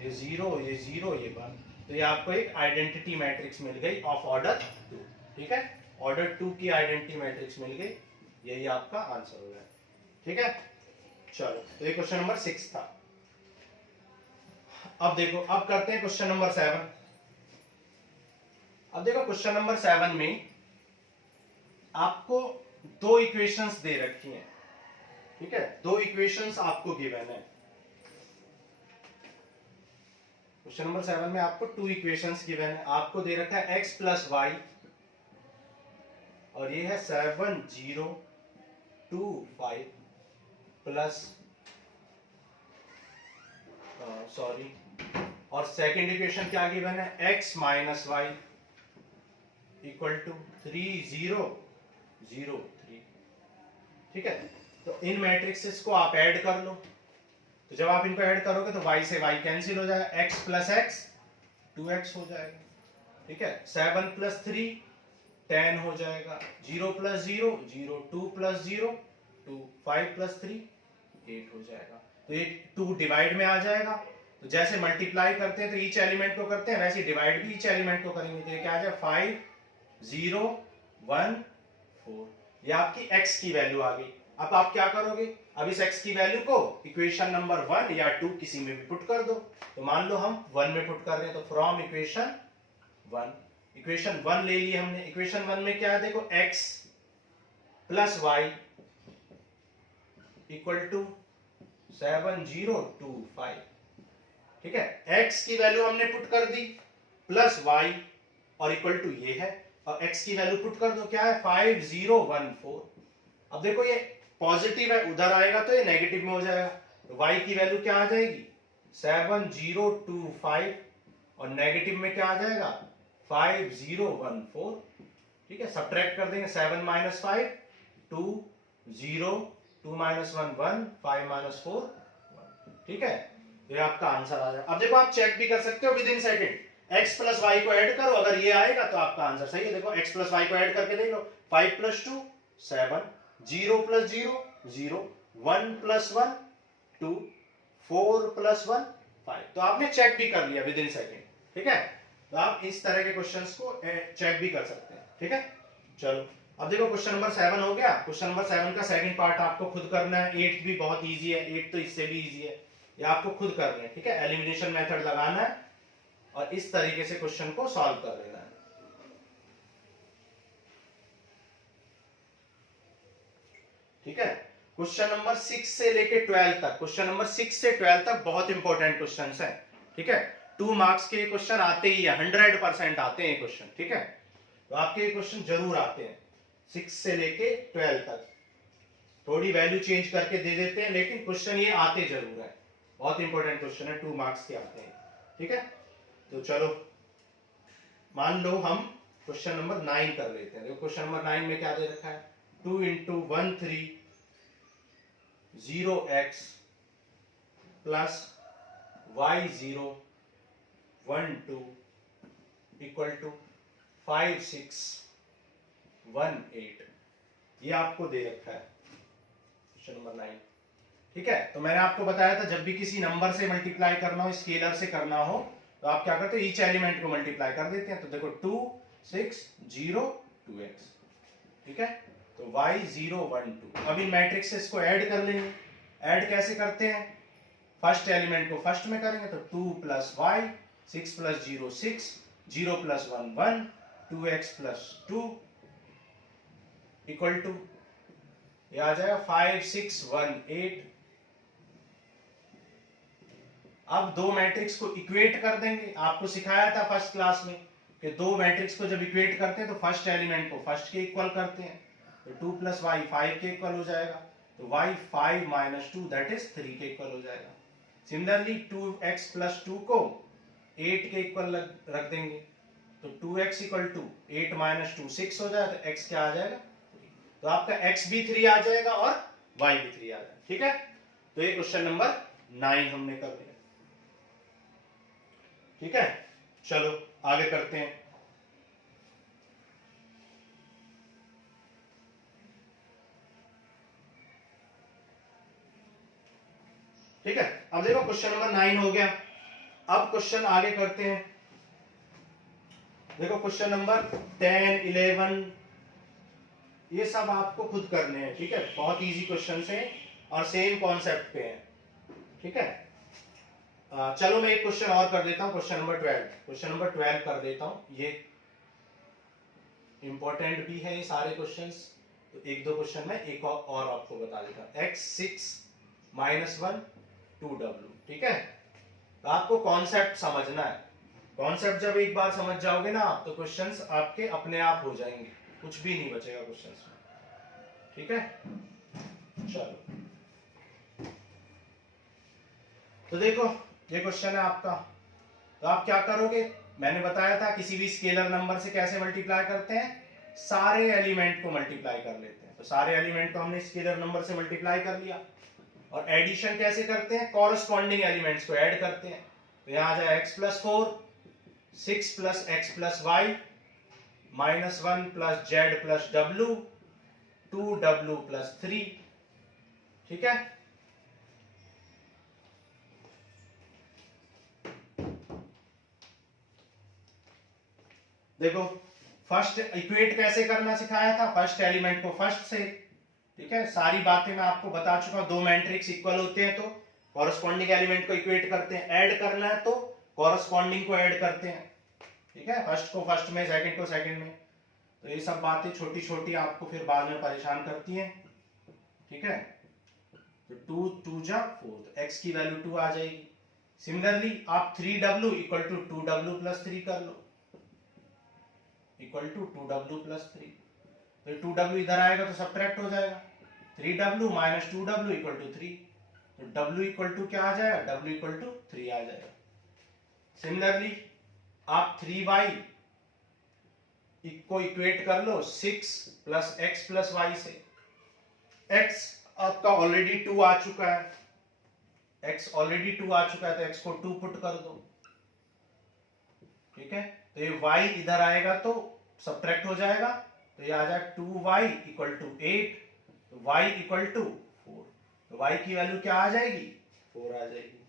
ये 0 ये 0 ये 1, तो ये आपको एक आइडेंटिटी मैट्रिक्स मिल गई ऑफ ऑर्डर 2, ठीक है, ऑर्डर 2 की आइडेंटिटी मैट्रिक्स मिल गई, यही आपका आंसर हो गया, ठीक है। चलो तो ये क्वेश्चन नंबर 6 था। अब देखो, अब करते हैं क्वेश्चन नंबर 7। अब देखो क्वेश्चन नंबर 7 में आपको दो इक्वेशंस दे रखी हैं, ठीक है, दो इक्वेशंस आपको गिवन है। क्वेश्चन नंबर 7 में आपको 2 इक्वेशंस गिवन है, आपको दे रखा है x प्लस वाई, और ये है 7 0 2 5 प्लस सॉरी, और सेकेंड इक्वेशन क्या गिवन है, x minus y equal to 3 0 0 3, ठीक है। तो इन मैट्रिक्सेस को आप ऐड कर लो, तो जब आप इनको ऐड करोगे तो y से y कैंसिल हो जाएगा, x प्लस x 2x हो जाएगा, ठीक है, 7 प्लस 3 10 हो जाएगा, 0 प्लस 0 0, 2 प्लस 0 2, 5 प्लस 3 8 हो जाएगा, तो ये 2 डिवाइड में आ जाएगा, तो जैसे मल्टीप्लाई करते हैं तो ईच एलिमेंट को करते हैं, वैसे डिवाइड भी ईच एलिमेंट को करेंगे, तो ये क्या आ जाएगा 5 0 1 4, ये आपकी x की वैल्यू आ गई। अब आप क्या करोगे, अब इस x की वैल्यू को इक्वेशन नंबर 1 या 2 किसी में भी पुट कर दो, तो मान लो हम 1 में पुट कर रहे हैं, तो फ्रॉम इक्वेशन 1, इक्वेशन 1 ले लिए हमने, इक्वेशन 1 में क्या है, देखो x plus y equal to 7 0 2 5, ठीक है, x की वैल्यू हमने पुट कर दी प्लस y और इक्वल टू ये है, और x की वैल्यू पुट कर दो, क्या है 5 0 1 4। अब देखो ये पॉजिटिव है, उधर आएगा तो ये नेगेटिव में हो जाएगा, तो y की वैल्यू क्या आ जाएगी 7 0 2 5, और नेगेटिव में क्या आ जाएगा 5 0 1 4, ठीक है, सब्ट्रैक्ट कर देंगे, 7 माइनस 5 2 0 2 माइनस 1 1 5 माइनस 4 1, ठीक है, ये आपका आंसर आ जाएगा। अब देखो आप चेक भी कर सकते हो within second x plus y को ऐड करो, अगर ये आएगा तो आपका आंसर सही है। देखो x प्लस वाई को ऐड करके देख लो, 5 प्लस 2 7, 0 प्लस 0 0, 1 प्लस 1 2, 4 प्लस 1 5। तो आपने चेक भी कर लिया विद इन सेकेंड, ठीक है। तो आप इस तरह के क्वेश्चंस को चेक भी कर सकते हैं, ठीक है। चलो अब देखो क्वेश्चन नंबर 7 हो गया। क्वेश्चन नंबर 7 का सेकंड पार्ट आपको खुद करना है। 8 भी बहुत इजी है, 8 तो इससे भी इजी है, ये आपको खुद करना है, ठीक है। एलिमिनेशन मेथड लगाना है और इस तरीके से क्वेश्चन को सॉल्व कर लेना है, ठीक है। क्वेश्चन नंबर 6 से लेके 12 तक, क्वेश्चन नंबर 6 से 12 तक बहुत इंपॉर्टेंट क्वेश्चंस हैं, ठीक है। 2 मार्क्स के क्वेश्चन आते ही है, 100% आते हैं क्वेश्चन, ठीक है। तो आपके क्वेश्चन जरूर आते हैं 6 से लेके 12 तक। थोड़ी वैल्यू चेंज करके दे देते हैं, लेकिन क्वेश्चन ये आते जरूर है। बहुत इंपॉर्टेंट क्वेश्चन है, 2 मार्क्स के आते हैं, ठीक है। तो चलो मान लो हम क्वेश्चन नंबर 9 कर लेते हैं। देखो क्वेश्चन नंबर 9 में क्या दे रखा है, 2 into 1 3 0x plus y 0 1 2 equal to 5 6 1 8। ये आपको दे रखा है क्वेश्चन नंबर 9, ठीक है। तो मैंने आपको बताया था जब भी किसी नंबर से मल्टीप्लाई करना हो, स्केलर से करना हो, तो आप क्या करते हो, ईच एलिमेंट को मल्टीप्लाई कर देते हैं। तो देखो 2 6 0 2x, ठीक है। तो y 0 1 2। अब इन मैट्रिक्स से इसको ऐड कर लेंगे। ऐड कैसे करते हैं, फर्स्ट एलिमेंट को फर्स्ट में करेंगे, तो 2 plus y 6 plus 0 6, 0 plus 1 1, 2x plus 2 equal to, ये आ जाएगा 5 6 1 8। अब दो मैट्रिक्स को इक्वेट कर देंगे। आपको सिखाया था फर्स्ट क्लास में कि दो मैट्रिक्स को जब इक्वेट करते हैं तो फर्स्ट एलिमेंट को फर्स्ट के इक्वल करते हैं। तो 2 प्लस वाई 5 के इक्वल हो जाएगा, तो y 5 माइनस 2 दैट इज 3 के इक्वल हो जाएगा। सिमिलरली 2x प्लस 2 को 8 के इक्वल रख देंगे, तो 2x इक्वल टू 8 माइनस 2 6 हो जाएगा, तो x क्या आ जाएगा 3। तो आपका x भी 3 आ जाएगा और y भी 3 आ जाएगा, ठीक है। तो ये क्वेश्चन नंबर 9 हमने कर लिया, ठीक है। चलो आगे करते हैं। ठीक है, अब देखो क्वेश्चन नंबर 9 हो गया। अब क्वेश्चन आगे करते हैं। देखो क्वेश्चन नंबर 10 11 ये सब आपको खुद करने हैं, ठीक है। बहुत इजी क्वेश्चन है और सेम कॉन्सेप्ट पे हैं, ठीक है। चलो मैं एक क्वेश्चन और कर देता हूं, क्वेश्चन नंबर 12। क्वेश्चन नंबर 12 कर देता हूं, ये इंपॉर्टेंट भी है ये सारे क्वेश्चंस। तो एक दो क्वेश्चन में एक और आपको बता देता हूं। x 6 माइनस 1 2w, ठीक है। तो आपको कॉन्सेप्ट समझना है। कॉन्सेप्ट जब एक बार समझ जाओगे ना आप, तो क्वेश्चंस आपके अपने आप हो जाएंगे, कुछ भी नहीं बचेगा क्वेश्चंस में, ठीक है। चलो तो देखो ये क्वेश्चन है आपका। तो आप क्या करोगे, मैंने बताया था किसी भी स्केलर नंबर से कैसे मल्टीप्लाई करते हैं, सारे एलिमेंट को मल्टीप्लाई कर लेते हैं। तो सारे एलिमेंट को हमने स्केलर नंबर से मल्टीप्लाई कर लिया। और एडिशन कैसे करते हैं, कॉरस्पॉन्डिंग एलिमेंट्स को ऐड करते हैं। तो यहां आ जाए x plus 4 6 plus x plus y minus 1 plus z plus w 2w plus 3, ठीक है। देखो फर्स्ट इक्वेट कैसे करना सिखाया था, फर्स्ट एलिमेंट को फर्स्ट से, ठीक है। सारी बातें मैं आपको बता चुका हूं। दो मैट्रिक्स इक्वल होते हैं तो कॉरस्पॉन्डिंग एलिमेंट को इक्वेट करते हैं, ऐड करना है तो कॉरस्पॉन्डिंग को ऐड करते हैं, ठीक है। फर्स्ट को फर्स्ट में, सेकंड को सेकंड में। तो ये सब बातें छोटी छोटी आपको फिर बाद में परेशान करती हैं, ठीक है। तो 2 2 जा 4, तो x की वैल्यू 2 आ जाएगी। सिमिलरली आप 3w equal to 2w plus 3 कर लो, इक्वल टू 2w प्लस 3। तो 2w इधर आएगा तो सब्ट्रैक्ट हो जाएगा, 3w minus 2w equal to 3। तो w इक्वल टू क्या आ जाएगा, w इक्वल टू 3 आ जाएगा। सिमिलरली आप 3y को इक्वेट कर लो 6 प्लस x प्लस वाई से। x आपका ऑलरेडी 2 आ चुका है, x ऑलरेडी 2 आ चुका है, तो x को 2 पुट कर दो। ठीक है, तो ये y इधर आएगा तो सब्ट्रैक्ट हो जाएगा, तो ये आ जाए 2y इक्वल टू 8, तो y इक्वल टू 4, तो y की वैल्यू क्या आ जाएगी, 4 आ जाएगी।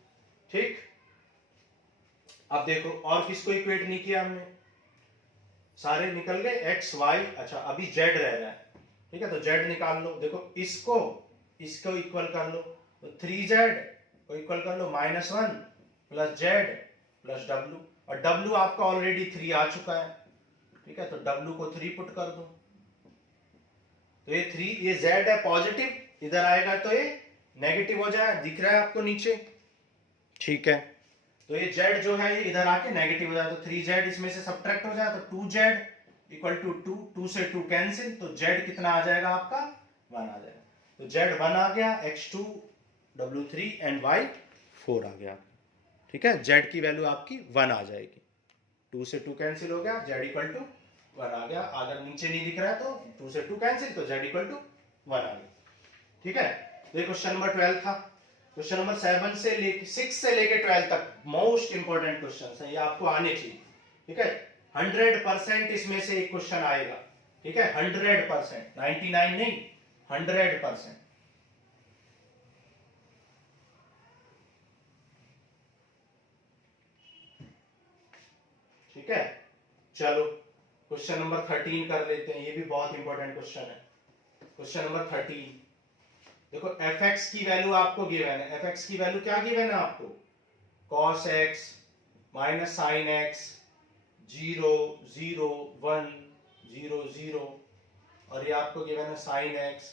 ठीक, अब देखो और किसको इक्वेट नहीं किया हमने, सारे निकल गए x y, अच्छा अभी z रह रहा है, ठीक है, तो z निकाल लो। देखो इसको इक्वल कर लो, तो 3z को इक्वल कर लो -1 प्लस z प्लस w, और w आपका ऑलरेडी 3 आ चुका है, ठीक है, तो w को 3 पुट कर दो, तो ये 3, ये z है पॉजिटिव, इधर आएगा तो ये नेगेटिव हो जाए, दिख रहा है आपको नीचे, ठीक है, तो ये z जो है ये इधर आके नेगेटिव हो जाए, तो 3z इसमें से सब्ट्रैक्ट हो जाए, तो 2z इक्वल टू 2, 2 से 2 कैंसिल, तो z कितना आ जाएगा आपका 1 आ जाएगा, तो z 1 आ गया, x2 w3 एंड y 4 आ गया, ठीक है, z की वैल्यू आपकी 1 आ जाएगी, 2 से 2 कैंसिल हो गया, z इक्वल टू 1 आ गया, अगर नीचे नहीं दिख रहा है तो 2 से 2 कैंसिल, तो z इक्वल टू 1 आ गया, ठीक है। तो ये क्वेश्चन नंबर 12 था। क्वेश्चन नंबर 7 से लेके 6 से लेके 12 तक मोस्ट इंपॉर्टेंट क्वेश्चन है, ये आपको आने चाहिए, ठीक है, 100% इसमें से एक क्वेश्चन आएगा, ठीक है, 100%, 99 नहीं, 100%। ठीक है, चलो क्वेश्चन नंबर 13 कर लेते हैं, ये भी बहुत इंपॉर्टेंट क्वेश्चन है। क्वेश्चन नंबर 13, देखो fx की वैल्यू आपको गिवन है, fx की वैल्यू क्या गिवन है आपको, cos x minus sin x 0 0 1 0 0, और ये आपको गिवन है sin x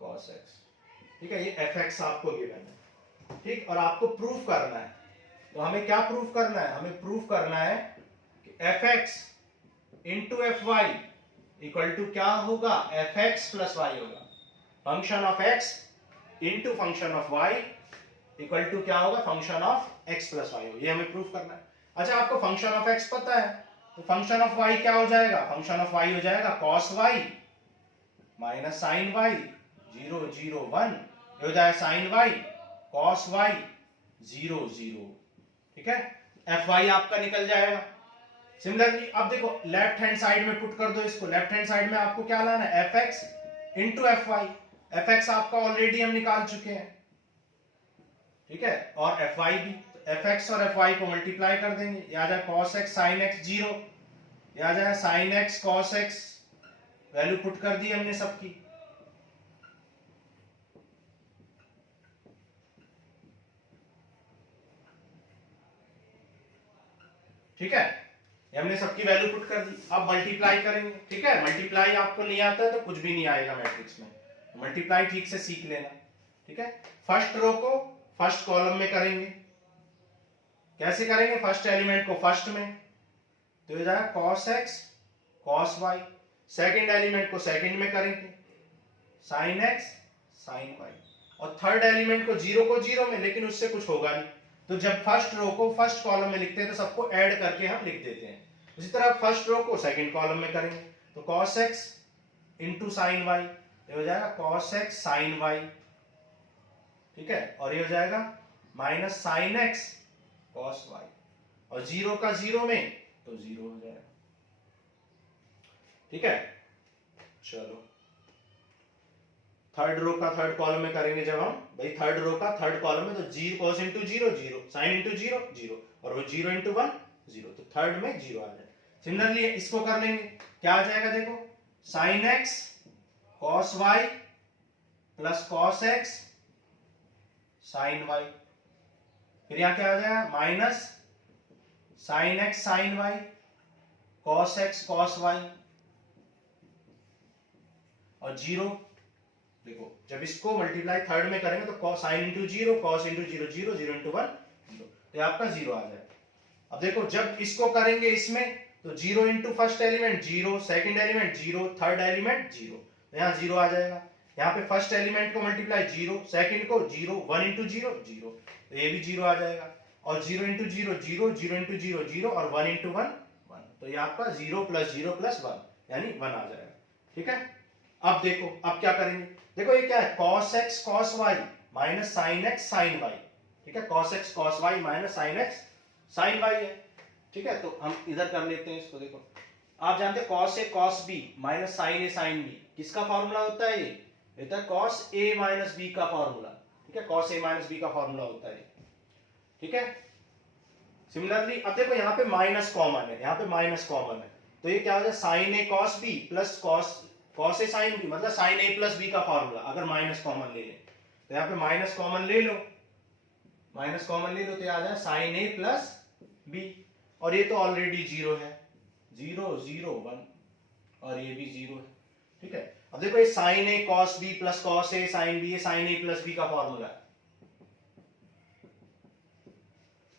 cos x, ठीक है, ये fx आपको गिवन है, ठीक, और आपको प्रूफ करना है, तो हमें क्या प्रूफ करना है, हमें प्रूफ करना है कि fx into fy equal to क्या होगा, fx प्लस y होगा, function of x into function of y equal to क्या होगा, function of x plus y होगा, ये हमें प्रूफ करना है। अच्छा आपको फंक्शन ऑफ x पता है, तो फंक्शन ऑफ y क्या हो जाएगा, फंक्शन ऑफ y हो जाएगा cos y minus sin y 0 0 1, ये हो जाएगा sin y cos y 0 0, ठीक है, fy आपका निकल जाएगा। सिमिलरली अब देखो लेफ्ट हैंड साइड में पुट कर दो इसको, लेफ्ट हैंड साइड में आपको क्या लाना है, fx इंटू fy, fx आपका ऑलरेडी हम निकाल चुके हैं, ठीक है, और fy भी, तो fx और fy को मल्टीप्लाई कर देंगे, ये आ जाए cos x sin x 0, ये आ जाए sin x cos x, value put कर दी हमने सबकी, ठीक है, ये हमने सबकी वैल्यू पुट कर दी, अब मल्टीप्लाई करेंगे, ठीक है, मल्टीप्लाई आपको नहीं आता है तो कुछ भी नहीं आएगा मैट्रिक्स में, मल्टीप्लाई ठीक से सीख लेना, ठीक है, फर्स्ट रो को फर्स्ट कॉलम में करेंगे, कैसे करेंगे, फर्स्ट एलिमेंट को फर्स्ट में, तो ये जाएगा cos x cos y, second element को सेकंड में करेंगे sin x sin y, और थर्ड एलिमेंट को जीरो में, लेकिन उससे कुछ होगा नहीं, तो जब फर्स्ट रो को फर्स्ट कॉलम में लिखते हैं तो सबको ऐड करके हम लिख देते हैं, उसी तरह फर्स्ट रो को सेकंड कॉलम में करेंगे, तो cos x into sine y, ये हो जाएगा cos x sin y, ठीक है, और ये हो जाएगा minus sin x cos y, और जीरो का जीरो में तो जीरो हो जाएगा, ठीक है। चलो थर्ड रो का थर्ड कॉलम में करेंगे, जब हम भाई थर्ड रो का थर्ड कॉलम में, तो zero cos into zero zero, sine into zero zero, और वो जीरो इंटू वन जीरो, तो थर्ड में जीरो आ जाए। सिमिलरली इसको कर लेंगे, क्या आ जाएगा, देखो sin x cos y plus cos x sin y, फिर यहाँ क्या आ जाएगा, minus sin x sin y cos x cos y, और जीरो, देखो जब इसको मल्टीप्लाई थर्ड में करेंगे तो sine into zero cos into zero zero, zero into one zero, तो आपका जीरो आ जाएगा। अब देखो जब इसको करेंगे इसमें, तो zero into first element zero, second element zero, third element zero, तो यहाँ जीरो आ जाएगा। यहाँ पे फर्स्ट एलिमेंट को मल्टीप्लाई जीरो, सेकंड को zero, one into zero zero, तो ये भी जीरो आ जाएगा, और zero into zero zero, zero into zero zero, और वन इंटू वन वन, तो ये आपका जीरो प्लस वन यानी वन आ जाएगा, ठीक है। अब देखो अब क्या करेंगे, देखो ये क्या है, cos x cos y minus sin x sin y, ठीक है, cos x cos y minus sin x sin y है, ठीक है, तो हम इधर कर लेते हैं इसको। देखो आप जानते हैं cos A cos B minus sign A sin B किसका फॉर्मूला होता है? ये होता है कॉस ए माइनस बी का फॉर्मूला। ठीक है, कॉस ए माइनस बी का फॉर्मूला होता है। ठीक है, सिमिलरली अब देखो यहाँ पे माइनस कॉमन है, यहाँ पे माइनस कॉमन है, तो ये क्या हो जाए sign A cos B plus cos A sin B, मतलब साइन ए प्लस बी का फॉर्मूला। अगर माइनस कॉमन ले ले तो यहाँ पे माइनस कॉमन ले लो, माइनस कॉमन ले लो तो आ जाए साइन ए प्लस बी, और ये तो ऑलरेडी जीरो है, 0 0 1, और ये भी जीरो है। ठीक है, अब देखो ये sign A cos B plus cos A sin B, ये साइन ए प्लस बी का फॉर्मूला है।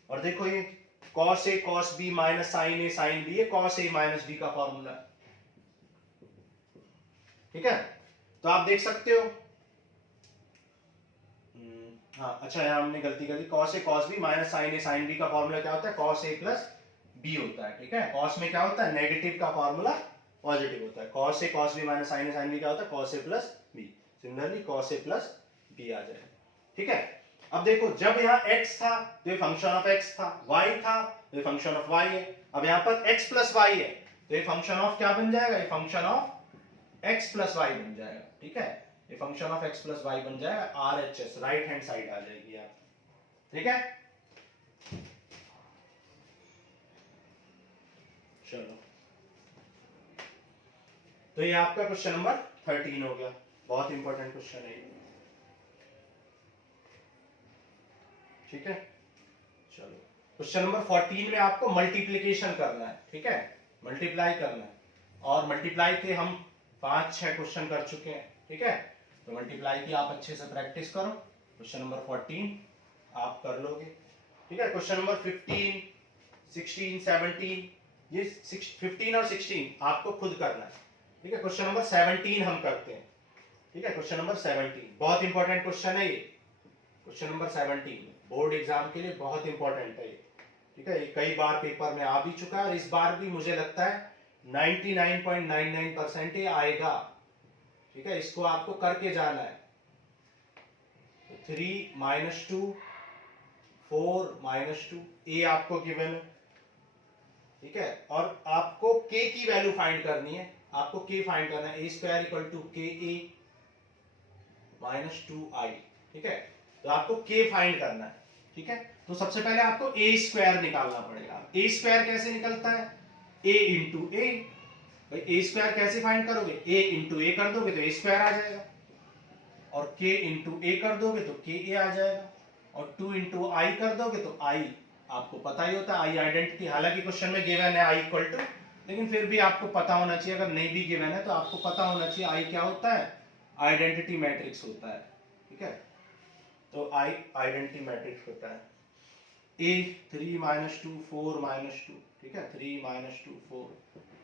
और देखो ये cos A cos B minus sign A sin B, ये कॉस ए माइनस बी का फॉर्मूला है। ठीक है, तो आप देख सकते हो, हाँ अच्छा यहाँ हमने गलती कर दी, cos A cos B minus sign A sin B का फॉर्मूला क्या होता है? कॉस ए प्लस बी होता है। ठीक है, कॉस में क्या होता है? नेगेटिव का फॉर्मूला पॉजिटिव होता है। कॉस ए कॉस बी माइनस साइन ए साइन बी क्या होता है? Cos A plus B. Similarly cos A plus B आ जाए। ठीक है, अब देखो जब यहाँ x था तो ये फंक्शन ऑफ x था, y था तो ये फंक्शन ऑफ y है। अब यहाँ पर x प्लस y है तो ये फंक्शन ऑफ क्या बन जाएगा? ये function of x plus y बन जाएगा। ठीक है, ये function of x plus y बन जाएगा, RHS राइट हैंड साइड आ जाएगी आप। ठीक है, चलो तो ये आपका क्वेश्चन नंबर 13 हो गया, बहुत इंपॉर्टेंट क्वेश्चन है। ठीक है, चलो क्वेश्चन नंबर 14 में आपको मल्टीप्लिकेशन करना है। ठीक है, मल्टीप्लाई करना है, और मल्टीप्लाई के हम 5-6 क्वेश्चन कर चुके हैं। ठीक है, तो मल्टीप्लाई की आप अच्छे से प्रैक्टिस करो। क्वेश्चन नंबर 14 आप कर लोगे। ठीक है, क्वेश्चन नंबर 15, 16, 17, ये 15 और 16 आपको खुद करना है। ठीक है, क्वेश्चन नंबर 17 हम करते हैं। ठीक है, क्वेश्चन नंबर 17 बहुत इंपॉर्टेंट क्वेश्चन है ये। क्वेश्चन नंबर 17 बोर्ड एग्जाम के लिए बहुत इंपॉर्टेंट है ये। ठीक है, ये कई बार पेपर में आ भी चुका है, और इस बार भी मुझे लगता है 99.99% ये आएगा। ठीक है, इसको आपको करके जाना है। 3 - 2 4 - 2 ए आपको गिवन है। ठीक है, और आपको k की वैल्यू फाइंड करनी है। आपको k फाइंड करना है, a² = ka - 2i। ठीक है, तो आपको k फाइंड करना है। ठीक है, तो सबसे पहले आपको a² निकालना पड़ेगा। a² कैसे निकलता है? a × a। भाई a² कैसे फाइंड करोगे? a × a कर दोगे तो a² आ जाएगा, और k × a कर दोगे तो ka आ जाएगा, और 2 × i कर दोगे तो i आपको पता ही होता है, i आइडेंटिटी। हालांकि क्वेश्चन में गिवन है i = लेकिन फिर भी आपको पता होना चाहिए। अगर नहीं भी गिवन है तो आपको पता होना चाहिए i क्या होता है? आइडेंटिटी मैट्रिक्स होता है। ठीक है, तो i आइडेंटिटी मैट्रिक्स होता है। a 3 - 2 4 - 2। ठीक है, 3 - 2 4।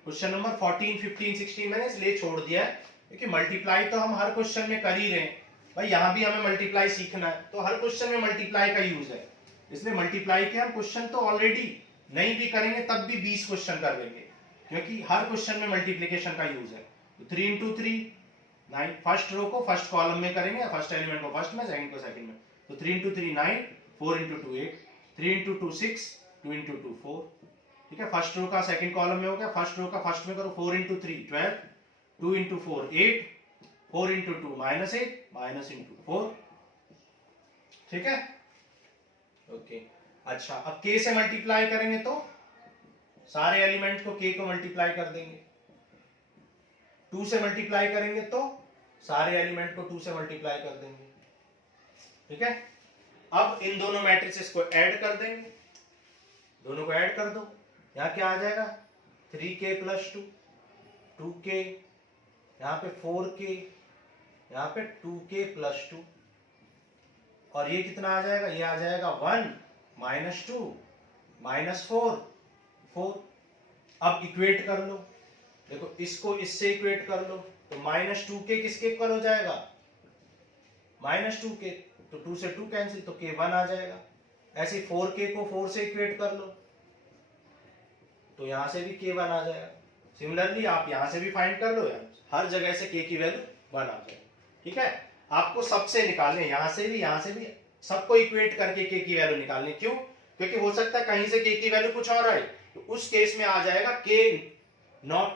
क्वेश्चन नंबर 14, 15, 16 मैंने इसलिए छोड़ दिया है क्योंकि मल्टीप्लाई तो हम हर क्वेश्चन में कर ही रहे हैं। भाई यहाँ भी हमें मल्टीप्लाई सीखना है, तो हर क्वेश्चन में मल्टीप्लाई का यूज है, इसलिए मल्टीप्लाई के हम क्वेश्चन तो ऑलरेडी नहीं भी करेंगे तब भी 20 क्वेश्चन कर लेंगे, क्योंकि हर क्वेश्चन में मल्टीप्लिकेशन का यूज है। तो 3 × 3 9, फर्स्ट रो को फर्स्ट कॉलम में करेंगे, फर्स्ट एलिमेंट को फर्स्ट में, सेकंड को सेकंड में। तो 3 × 3 9, 4 × 2 8, 3 × 2 6, 2 × 2 4। ठीक है, फर्स्ट रो का सेकंड कॉलम में हो गया, फर्स्ट रो का फर्स्ट में करो। 4 × 3 12, 2 × 4 8, 4 × 2 -8 - 4। ठीक है, ओके। अच्छा, अब k से मल्टीप्लाई करेंगे तो सारे एलिमेंट को k को मल्टीप्लाई कर देंगे। 2 से मल्टीप्लाई करेंगे तो सारे एलिमेंट को 2 से मल्टीप्लाई कर देंगे। ठीक है, अब इन दोनों मैट्रिसेस को ऐड कर देंगे, दोनों को ऐड कर दो। यहाँ क्या आ जाएगा? 3k + 2, 2k, यहाँ पे 4k, यहाँ पे 2k + 2, और ये कितना आ जाएगा? ये आ जाएगा 1 - 2 - 4 4। अब इक्वेट कर लो, देखो इसको इससे इक्वेट कर लो, तो -2k किसके इक्वल हो जाएगा? -2k, तो 2 से 2 कैंसिल, तो k 1 आ जाएगा। ऐसे 4k को 4 से इक्वेट कर लो, तो यहां से भी k 1 आ जाएगा। सिमिलरली आप यहां से भी फाइंड कर लो, यार हर जगह से k की वैल्यू 1 आ जाएगी। ठीक है, आपको सबसे निकालने, यहां से भी सबको इक्वेट करके k की वैल्यू निकालनी। क्यों? क्योंकि हो सकता है कहीं से k की वैल्यू कुछ और आए, तो उस केस में आ जाएगा k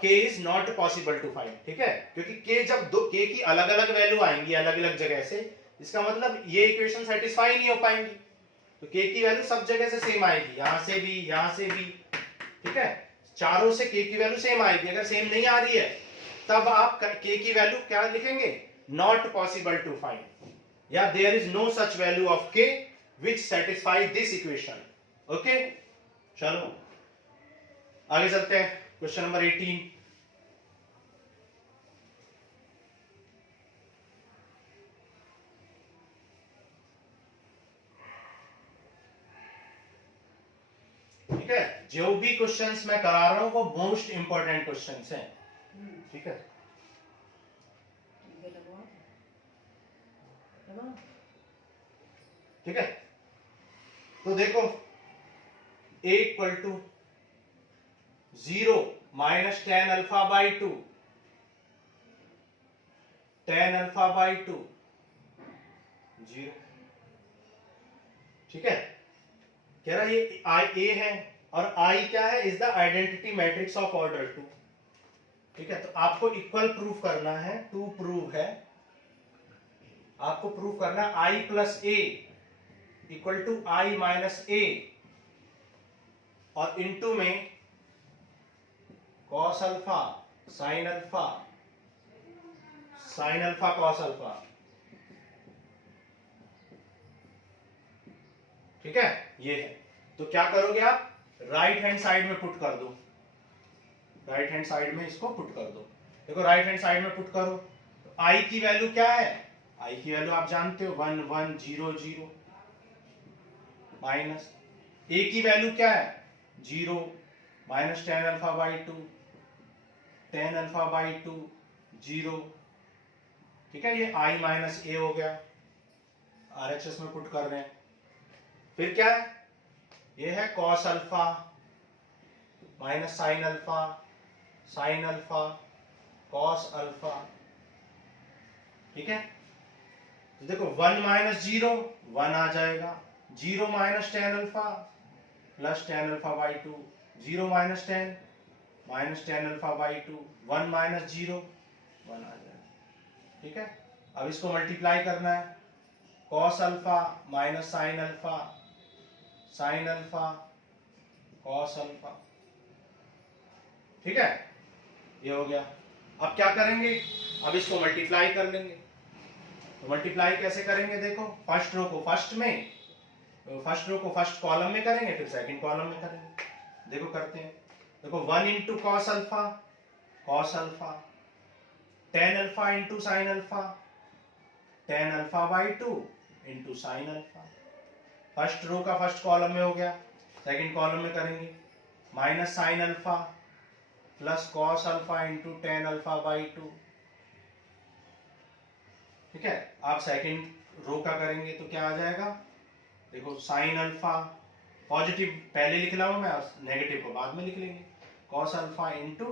is not possible to find, ठीक है, क्योंकि k जब दो k की अलग अलग वैल्यू आएंगी अलग अलग जगह से, इसका मतलब ये इक्वेशन सेटिस्फाई नहीं हो पाएंगी। तो k की वैल्यू सब जगह से सेम आएगी, यहां से भी, यहां से भी, ठीक है, चारों से k की वैल्यू सेम आएगी। अगर सेम नहीं आ रही है तब आप k की वैल्यू क्या लिखेंगे, नॉट पॉसिबल टू फाइंड, या there is no such value of k which satisfy this equation. Okay, चलो आगे चलते हैं, क्वेश्चन नंबर 18। ठीक है, जो भी क्वेश्चंस मैं करा रहा हूं वो मोस्ट इंपॉर्टेंट क्वेश्चंस हैं, ठीक है। ठीक है, तो देखो a equal to 0 minus tan alpha by 2, tan alpha by 2 0, ठीक है, कह रहा ये आई ए है और आई क्या है, is the identity matrix of order 2, ठीक है। तो आपको इक्वल प्रूफ करना है, टू प्रूव है, आपको प्रूफ करना है I plus A equal to I minus A, और इनटू में cos alpha sin alpha, sin alpha cos alpha, ठीक है, ये है। तो क्या करोगे आप, राइट हैंड साइड में पुट कर दो, राइट हैंड साइड में इसको पुट कर दो। देखो राइट हैंड साइड में पुट करो, तो आई की वैल्यू क्या है, आई की वैल्यू आप जानते हो 1 1 0 0, माइनस ए की वैल्यू क्या है 0 minus tan alpha by 2, tan alpha by 2 0, ठीक है, ये आई माइनस ए हो गया, आरएचएस में पुट कर रहे हैं। फिर क्या है, ये है cos alpha minus sign alpha, sin alpha cos alpha, ठीक है। तो देखो 1 माइनस 0 1 आ जाएगा, 0 minus tan alpha plus ten alpha by 2, 0 minus tan alpha by 2, 1 minus 0 1 आ जाएगा, ठीक है। अब इसको मल्टीप्लाई करना है, cos alpha minus sign alpha, sin alpha cos alpha, ठीक है, ये हो गया। अब क्या करेंगे, अब इसको मल्टीप्लाई कर लेंगे। तो मल्टीप्लाई कैसे करेंगे, देखो फर्स्ट रो को फर्स्ट में, फर्स्ट रो को फर्स्ट कॉलम में करेंगे, फिर सेकंड कॉलम में करेंगे। देखो करते हैं, देखो 1 into cos alpha, tan alpha into sine alpha, tan alpha by 2 into sine alpha, first row का फर्स्ट कॉलम में हो गया। सेकंड कॉलम में करेंगे minus sine alpha plus cos alpha into ten alpha by 2, ठीक है। आप सेकंड रो का करेंगे तो क्या आ जाएगा, देखो साइन अल्फा, पॉजिटिव पहले लिख रहा हूं मैं, नेगेटिव को बाद में लिख लेंगे, cos alpha into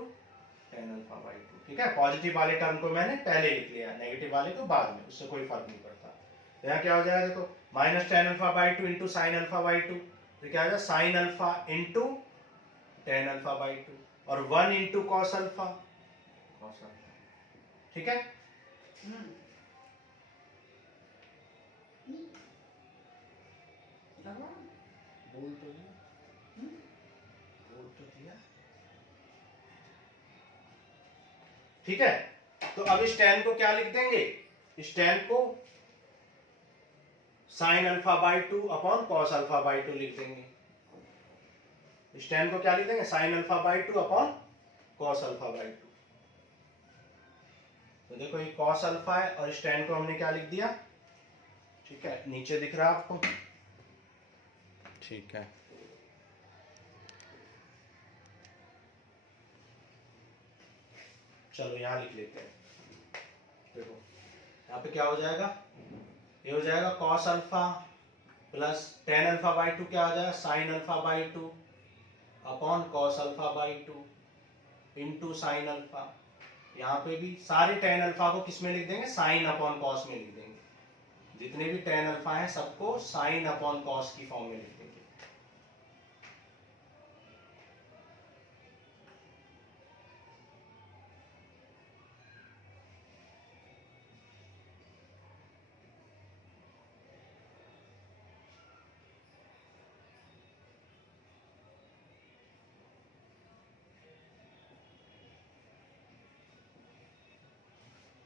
ten alpha by 2, ठीक है। पॉजिटिव वाले टर्म को मैंने पहले लिख लिया, नेगेटिव वाले को बाद में, उससे कोई फर्क नहीं पड़ता। तो यहाँ क्या हो जाएगा, देखो minus tan alpha by 2 into sine alpha by 2, तो क्या आ जाएगा sine alpha into ten alpha by 2, और 1 इंटू कॉस अल्फा, ठीक है। बोल तो दिया, बोल तो दिया, ठीक है। तो अब इस टेन को क्या लिख देंगे, इस टेन को sine alpha by 2 upon cos alpha by 2 लिख देंगे। इस टेन को क्या लिख देंगे, sine alpha by 2 upon cos alpha by 2। तो देखो ये कॉस अल्फा है और इस टेन को हमने क्या लिख दिया, ठीक है, नीचे दिख रहा है आपको, ठीक है। चलो यहां लिख लेते हैं, देखो यहाँ पे क्या हो जाएगा, ये हो जाएगा cos alpha plus ten alpha by 2 क्या हो जाएगा, sine alpha by 2 upon cos alpha by 2 into sine alpha. यहाँ पे भी सारे टेन अल्फा को किस में लिख देंगे, साइन अपॉन कॉस में लिख देंगे, जितने भी टेन अल्फा हैं सबको साइन अपॉन कॉस की फॉर्म में लिख देंगे,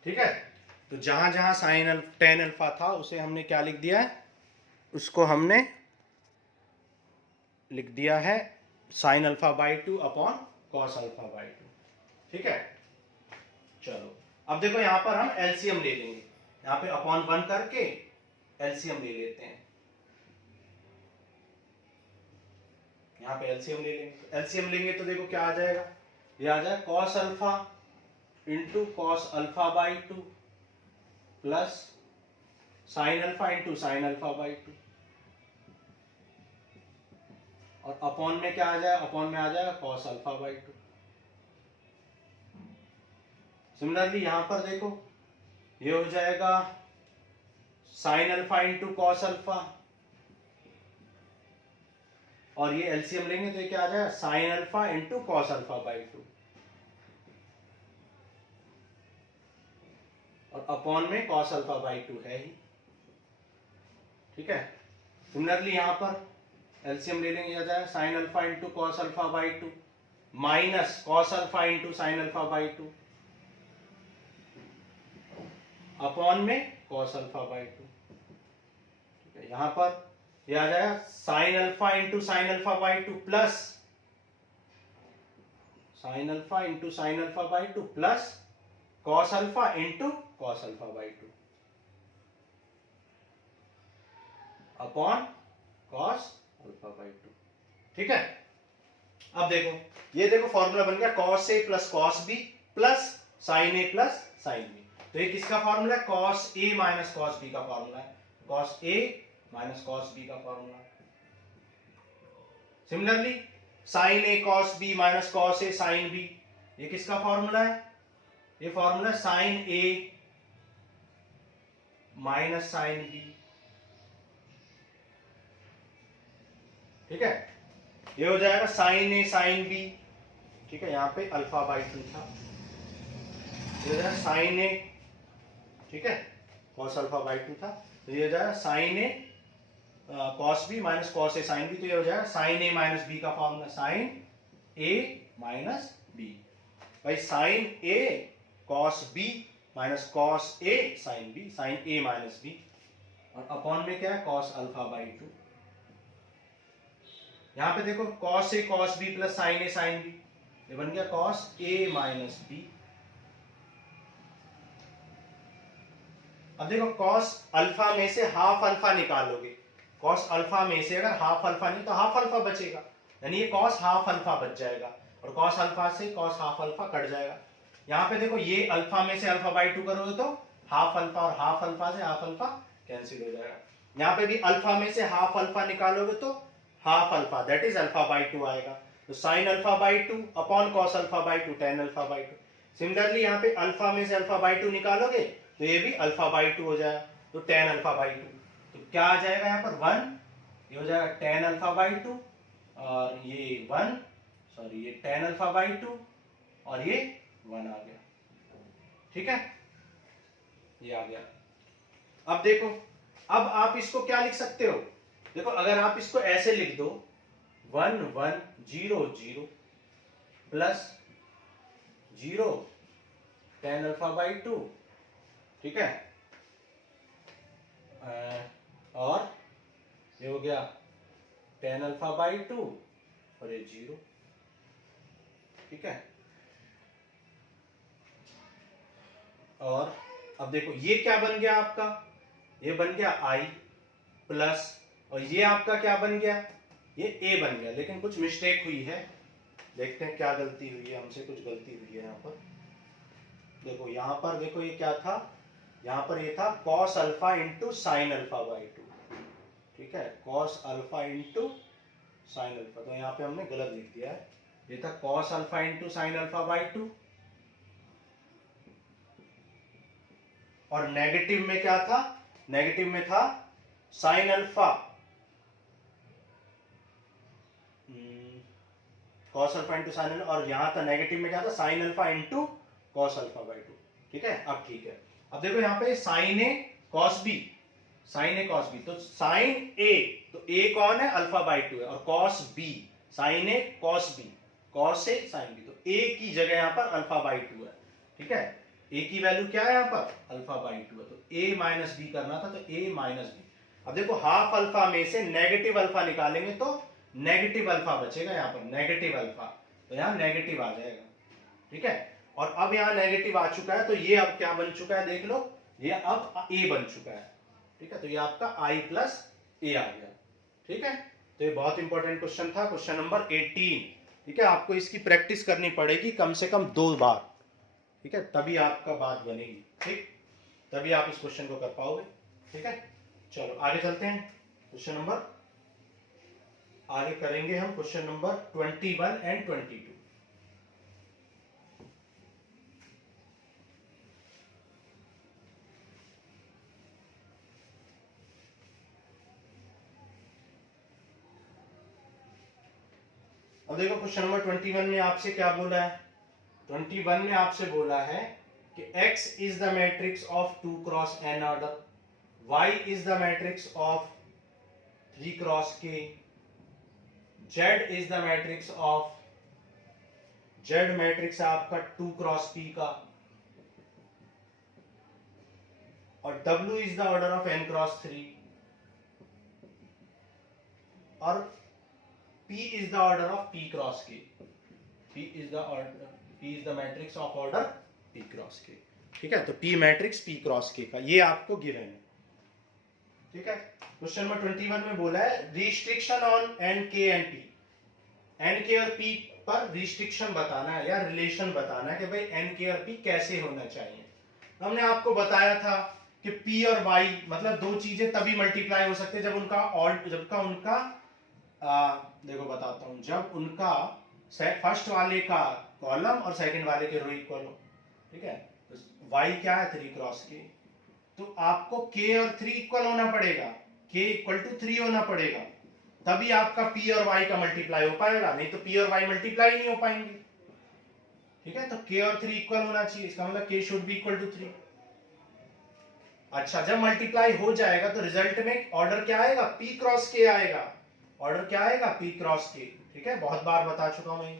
ठीक है, तो जहां जहां साइन टेन अल्फा था उसे हमने क्या लिख दिया है, उसको हमने लिख दिया है sine alpha by 2 upon cos alpha by 2। ठीक है, चलो अब देखो यहां पर हम एलसीएम ले लेंगे, यहां पे अपॉन 1 करके एलसीएम ले लेते हैं, यहां पे एलसीएम ले लेंगे। एलसीएम लेंगे तो देखो क्या आ जाएगा, ये आ जाएगा cos alpha into cos alpha by 2 plus sine alpha into sine alpha by 2, और अपॉन में क्या आ जाएगा, अपॉन में आ जाएगा कॉस अल्फा बाई 2। सिमिलरली यहां पर देखो ये हो जाएगा sine alpha into cos alpha, और ये एलसीएम लेंगे तो ये क्या आ जाएगा sine alpha into cos alpha by 2, और अपॉन में कॉस अल्फा बाई 2 है ही। ठीक है, सिमिलरली यहां पर एलसीएम ले लेंगे, आ जाएगा sine alpha into cos alpha by 2 minus cos alpha into sine alpha by 2 upon में कॉस अल्फा बाई 2। ठीक है, यहां पर यह आ जाएगा sine alpha into sine alpha by 2 plus sine alpha into sine alpha by 2 plus cos alpha into cos alpha by 2 upon cos alpha by 2। ठीक है, अब देखो ये देखो फॉर्मूला बन गया cos A plus cos B plus sin A plus sin B. तो ये किसका फॉर्मूला है, cos A minus cos B का फॉर्मूला है, cos A minus cos B का फॉर्मूला है। Similarly sin A cos B minus cos A sin B, ये किसका फॉर्मूला है, ये फॉर्मूला है sin A minus sin B. ठीक है, ये हो जाएगा साइन ए साइन बी। ठीक है, यहां पे अल्फा बाई 2 था, ये हो जाएगा साइन ए, ठीक है कॉस अल्फा बाई 2 था, तो ये हो जाएगा sign A cos B minus cos A sin B, तो ये हो जाएगा साइन ए माइनस बी का formula sine A minus B. भाई sign A cos B minus cos A sin B, sign A minus B, और upon में क्या है कॉस अल्फा बाई 2। यहां पे देखो cos A cos B plus sin A sin B, ये बन गया कॉस ए माइनस बी। अब देखो कॉस अल्फा में से हाफ अल्फा निकालोगे, कॉस अल्फा में से अगर हाफ अल्फा नहीं तो हाफ अल्फा बचेगा, यानी ये कॉस हाफ अल्फा बच जाएगा, और कॉस अल्फा से कॉस हाफ अल्फा कट जाएगा। यहां पे देखो ये अल्फा में से अल्फा बाई 2 करोगे तो हाफ अल्फा, और हाफ अल्फा से हाफ अल्फा कैंसिल हो जाएगा। यहां पे भी अल्फा में से हाफ अल्फा निकालोगे तो half alpha that is alpha by 2 आएगा, तो sine alpha by 2 upon cos alpha by 2 tan alpha by 2। Similarly यहाँ पे अल्फा में से अल्फा बाई 2 निकालोगे तो ये भी अल्फा बाई 2 हो जाएगा, तो टेन अल्फा बाई 2। तो क्या आ जाएगा यहाँ पर 1, ये हो जाएगा टेन अल्फा बाई 2, और ये 1 सॉरी ये टेन अल्फा बाई 2, और ये 1 आ गया। ठीक है, ये आ गया। अब देखो, अब आप इसको क्या लिख सकते हो, देखो अगर आप इसको ऐसे लिख दो 1 1 0 0 प्लस 0 टेन अल्फा बाई 2, ठीक है, और ये हो गया टेन अल्फा बाई 2 और ये 0। ठीक है, और अब देखो ये क्या बन गया आपका, ये बन गया i प्लस, और ये आपका क्या बन गया, ये a बन गया, लेकिन कुछ मिस्टेक हुई है, देखते हैं क्या गलती हुई है, हमसे कुछ गलती हुई है यहाँ पर। देखो यहाँ पर देखो ये क्या था, यहाँ पर ये था cos alpha into sine alpha by 2। ठीक है, cos alpha into sine alpha, तो यहाँ पे हमने गलत लिख दिया है, ये था cos alpha into sine alpha by 2, और नेगेटिव में क्या था, नेगेटिव में था sign alpha cos alpha into sine alpha, और यहां था नेगेटिव में क्या था sine alpha into cos alpha by 2। ठीक है, अब ठीक है, अब देखो यहाँ पे sign A cos B, sign A cos B, तो साइन ए, तो ए कौन है अल्फा बाई 2 है, और cos B sign A cos B, cos A sin B, तो ए की जगह यहाँ पर अल्फा बाई 2 है। ठीक है, ए की वैल्यू क्या है यहाँ पर, अल्फा बाई 2 है, तो ए माइनस बी करना था, तो ए माइनस बी। अब देखो हाफ अल्फा में से नेगेटिव अल्फा निकालेंगे तो नेगेटिव अल्फा बचेगा यहाँ पर, नेगेटिव अल्फा, तो यहाँ नेगेटिव आ जाएगा, ठीक है। और अब यहाँ नेगेटिव आ चुका है, तो ये अब क्या बन चुका है देख लो, ये अब ए बन चुका है, ठीक है। तो ये आपका आई प्लस ए आ गया, ठीक है। तो ये बहुत इंपॉर्टेंट क्वेश्चन था, क्वेश्चन नंबर 18, ठीक है। आपको इसकी प्रैक्टिस करनी पड़ेगी कम से कम 2 बार, ठीक है, तभी आपका बात बनेगी, ठीक, तभी आप इस क्वेश्चन को कर पाओगे, ठीक है। चलो आगे चलते हैं, क्वेश्चन नंबर आगे करेंगे हम, क्वेश्चन नंबर 21 एंड 22। अब देखो क्वेश्चन नंबर 21 में आपसे क्या बोला है, 21 में आपसे बोला है कि x is the matrix of 2 cross n order, y is the matrix of 3 cross k, z is the matrix of, z matrix है आपका 2 cross p का, और w is the order of n cross 3, और p is the order of p cross k, p is the matrix of order p cross k, ठीक है। तो p matrix p cross k का ये आपको given है, ठीक है। क्वेश्चन नंबर 21 में बोला है restriction on n k and p, n k और p पर रिस्ट्रिक्शन बताना है या रिलेशन बताना है कि भाई n k और p कैसे होना चाहिए। हमने आपको बताया था कि p और y मतलब दो चीजें तभी मल्टीप्लाई हो सकते हैं जब उनका देखो बताता हूं, जब उनका फर्स्ट वाले का कॉलम और सेकंड वाले के रो इक्वल हो, ठीक है। तो y क्या है 3 क्रॉस k, तो आपको k और 3 इक्वल होना पड़ेगा, k इक्वल टू 3 होना पड़ेगा, तभी आपका p और y का मल्टीप्लाई हो पाएगा, नहीं तो p और y मल्टीप्लाई नहीं हो पाएंगे, ठीक है। तो k और 3 इक्वल होना चाहिए, इसका मतलब k should be equal to 3। अच्छा, जब मल्टीप्लाई हो जाएगा तो रिजल्ट में ऑर्डर क्या आएगा, p क्रॉस k आएगा, ऑर्डर क्या आएगा p क्रॉस k, ठीक है, बहुत बार बता चुका हूं मैं।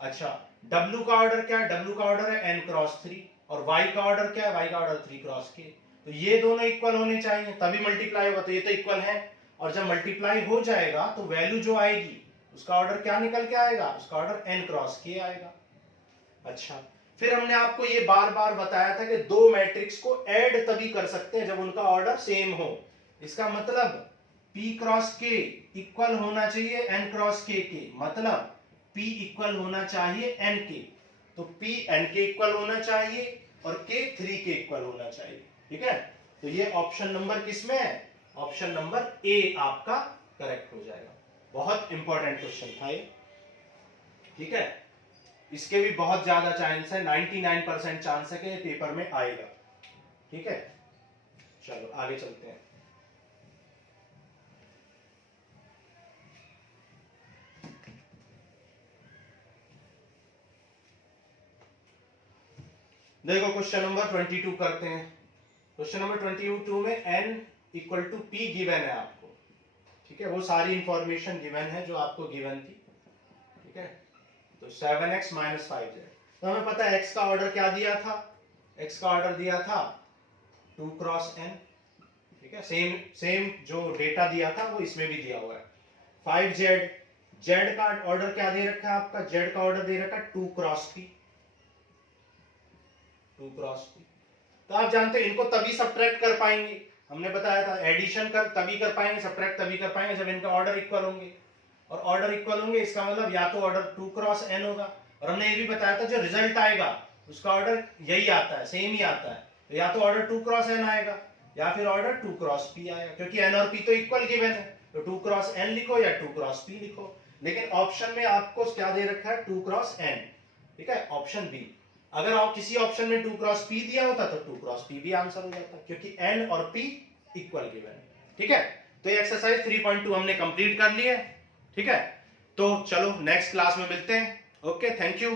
अच्छा, w का ऑर्डर क्या है, w का ऑर्डर है n क्रॉस 3, और y का ऑर्डर क्या है, y का ऑर्डर 3 क्रॉस k, तो ये दोनों इक्वल होने चाहिए तभी मल्टीप्लाई होगा, तो ये तो इक्वल है, और जब मल्टीप्लाई हो जाएगा तो वैल्यू जो आएगी उसका ऑर्डर क्या निकल के आएगा, उसका ऑर्डर n क्रॉस k आएगा। अच्छा, फिर हमने आपको ये बार बार बताया था कि दो मैट्रिक्स को ऐड तभी कर सकते हैं जब उनका ऑर्डर सेम हो, इसका मतलब p क्रॉस k इक्वल होना चाहिए n क्रॉस k के, मतलब p इक्वल होना चाहिए n के, तो p n के इक्वल होना चाहिए और k 3 के इक्वल होना चाहिए, ठीक है। तो ये ऑप्शन नंबर किसमें है, ऑप्शन नंबर ए आपका करेक्ट हो जाएगा। बहुत इंपॉर्टेंट क्वेश्चन था ये, ठीक है, इसके भी बहुत ज्यादा चांस है, 99% चांस है कि ये पेपर में आएगा, ठीक है। चलो आगे चलते हैं। देखो क्वेश्चन नंबर 22 करते हैं। क्वेश्चन नंबर 22 में n equal to p given है आपको, ठीक है, वो सारी इंफॉर्मेशन गिवन है जो आपको गिवन थी, ठीक है। तो 7x माइनस 5z, तो हमें पता है x का ऑर्डर क्या दिया था, x का ऑर्डर दिया था 2 क्रॉस n, ठीक है, सेम जो डेटा दिया था वो इसमें भी दिया हुआ है। 5z, z का ऑर्डर क्या दे रखा है आपका, z का ऑर्डर दे रखा है 2 क्रॉस p, 2 क्रॉस p। तो आप जानते हैं इनको तभी सब्ट्रैक्ट कर पाएंगे, हमने बताया था एडिशन कर तभी कर पाएंगे, सब्ट्रैक्ट तभी कर पाएंगे जब इनका ऑर्डर इक्वल होंगे, और ऑर्डर इक्वल होंगे इसका मतलब या तो ऑर्डर 2 क्रॉस n होगा, और हमने ये भी बताया था जो रिजल्ट आएगा उसका ऑर्डर यही आता है, सेम ही आता है, तो या तो ऑर्डर 2 क्रॉस n आएगा या फिर ऑर्डर 2 क्रॉस p आएगा, क्योंकि n और p तो इक्वल गिवन है, तो 2 क्रॉस n लिखो या 2 क्रॉस p लिखो, लेकिन ऑप्शन में आपको क्या दे रखा है 2 क्रॉस n, ठीक है, ऑप्शन बी। अगर आप किसी ऑप्शन में 2 क्रॉस p दिया होता तो 2 क्रॉस p भी आंसर हो जाता, क्योंकि n और p इक्वल गिवन है, ठीक है। तो ये एक्सरसाइज 3.2 हमने कंप्लीट कर ली है, ठीक है। तो चलो नेक्स्ट क्लास में मिलते हैं, ओके, थैंक यू।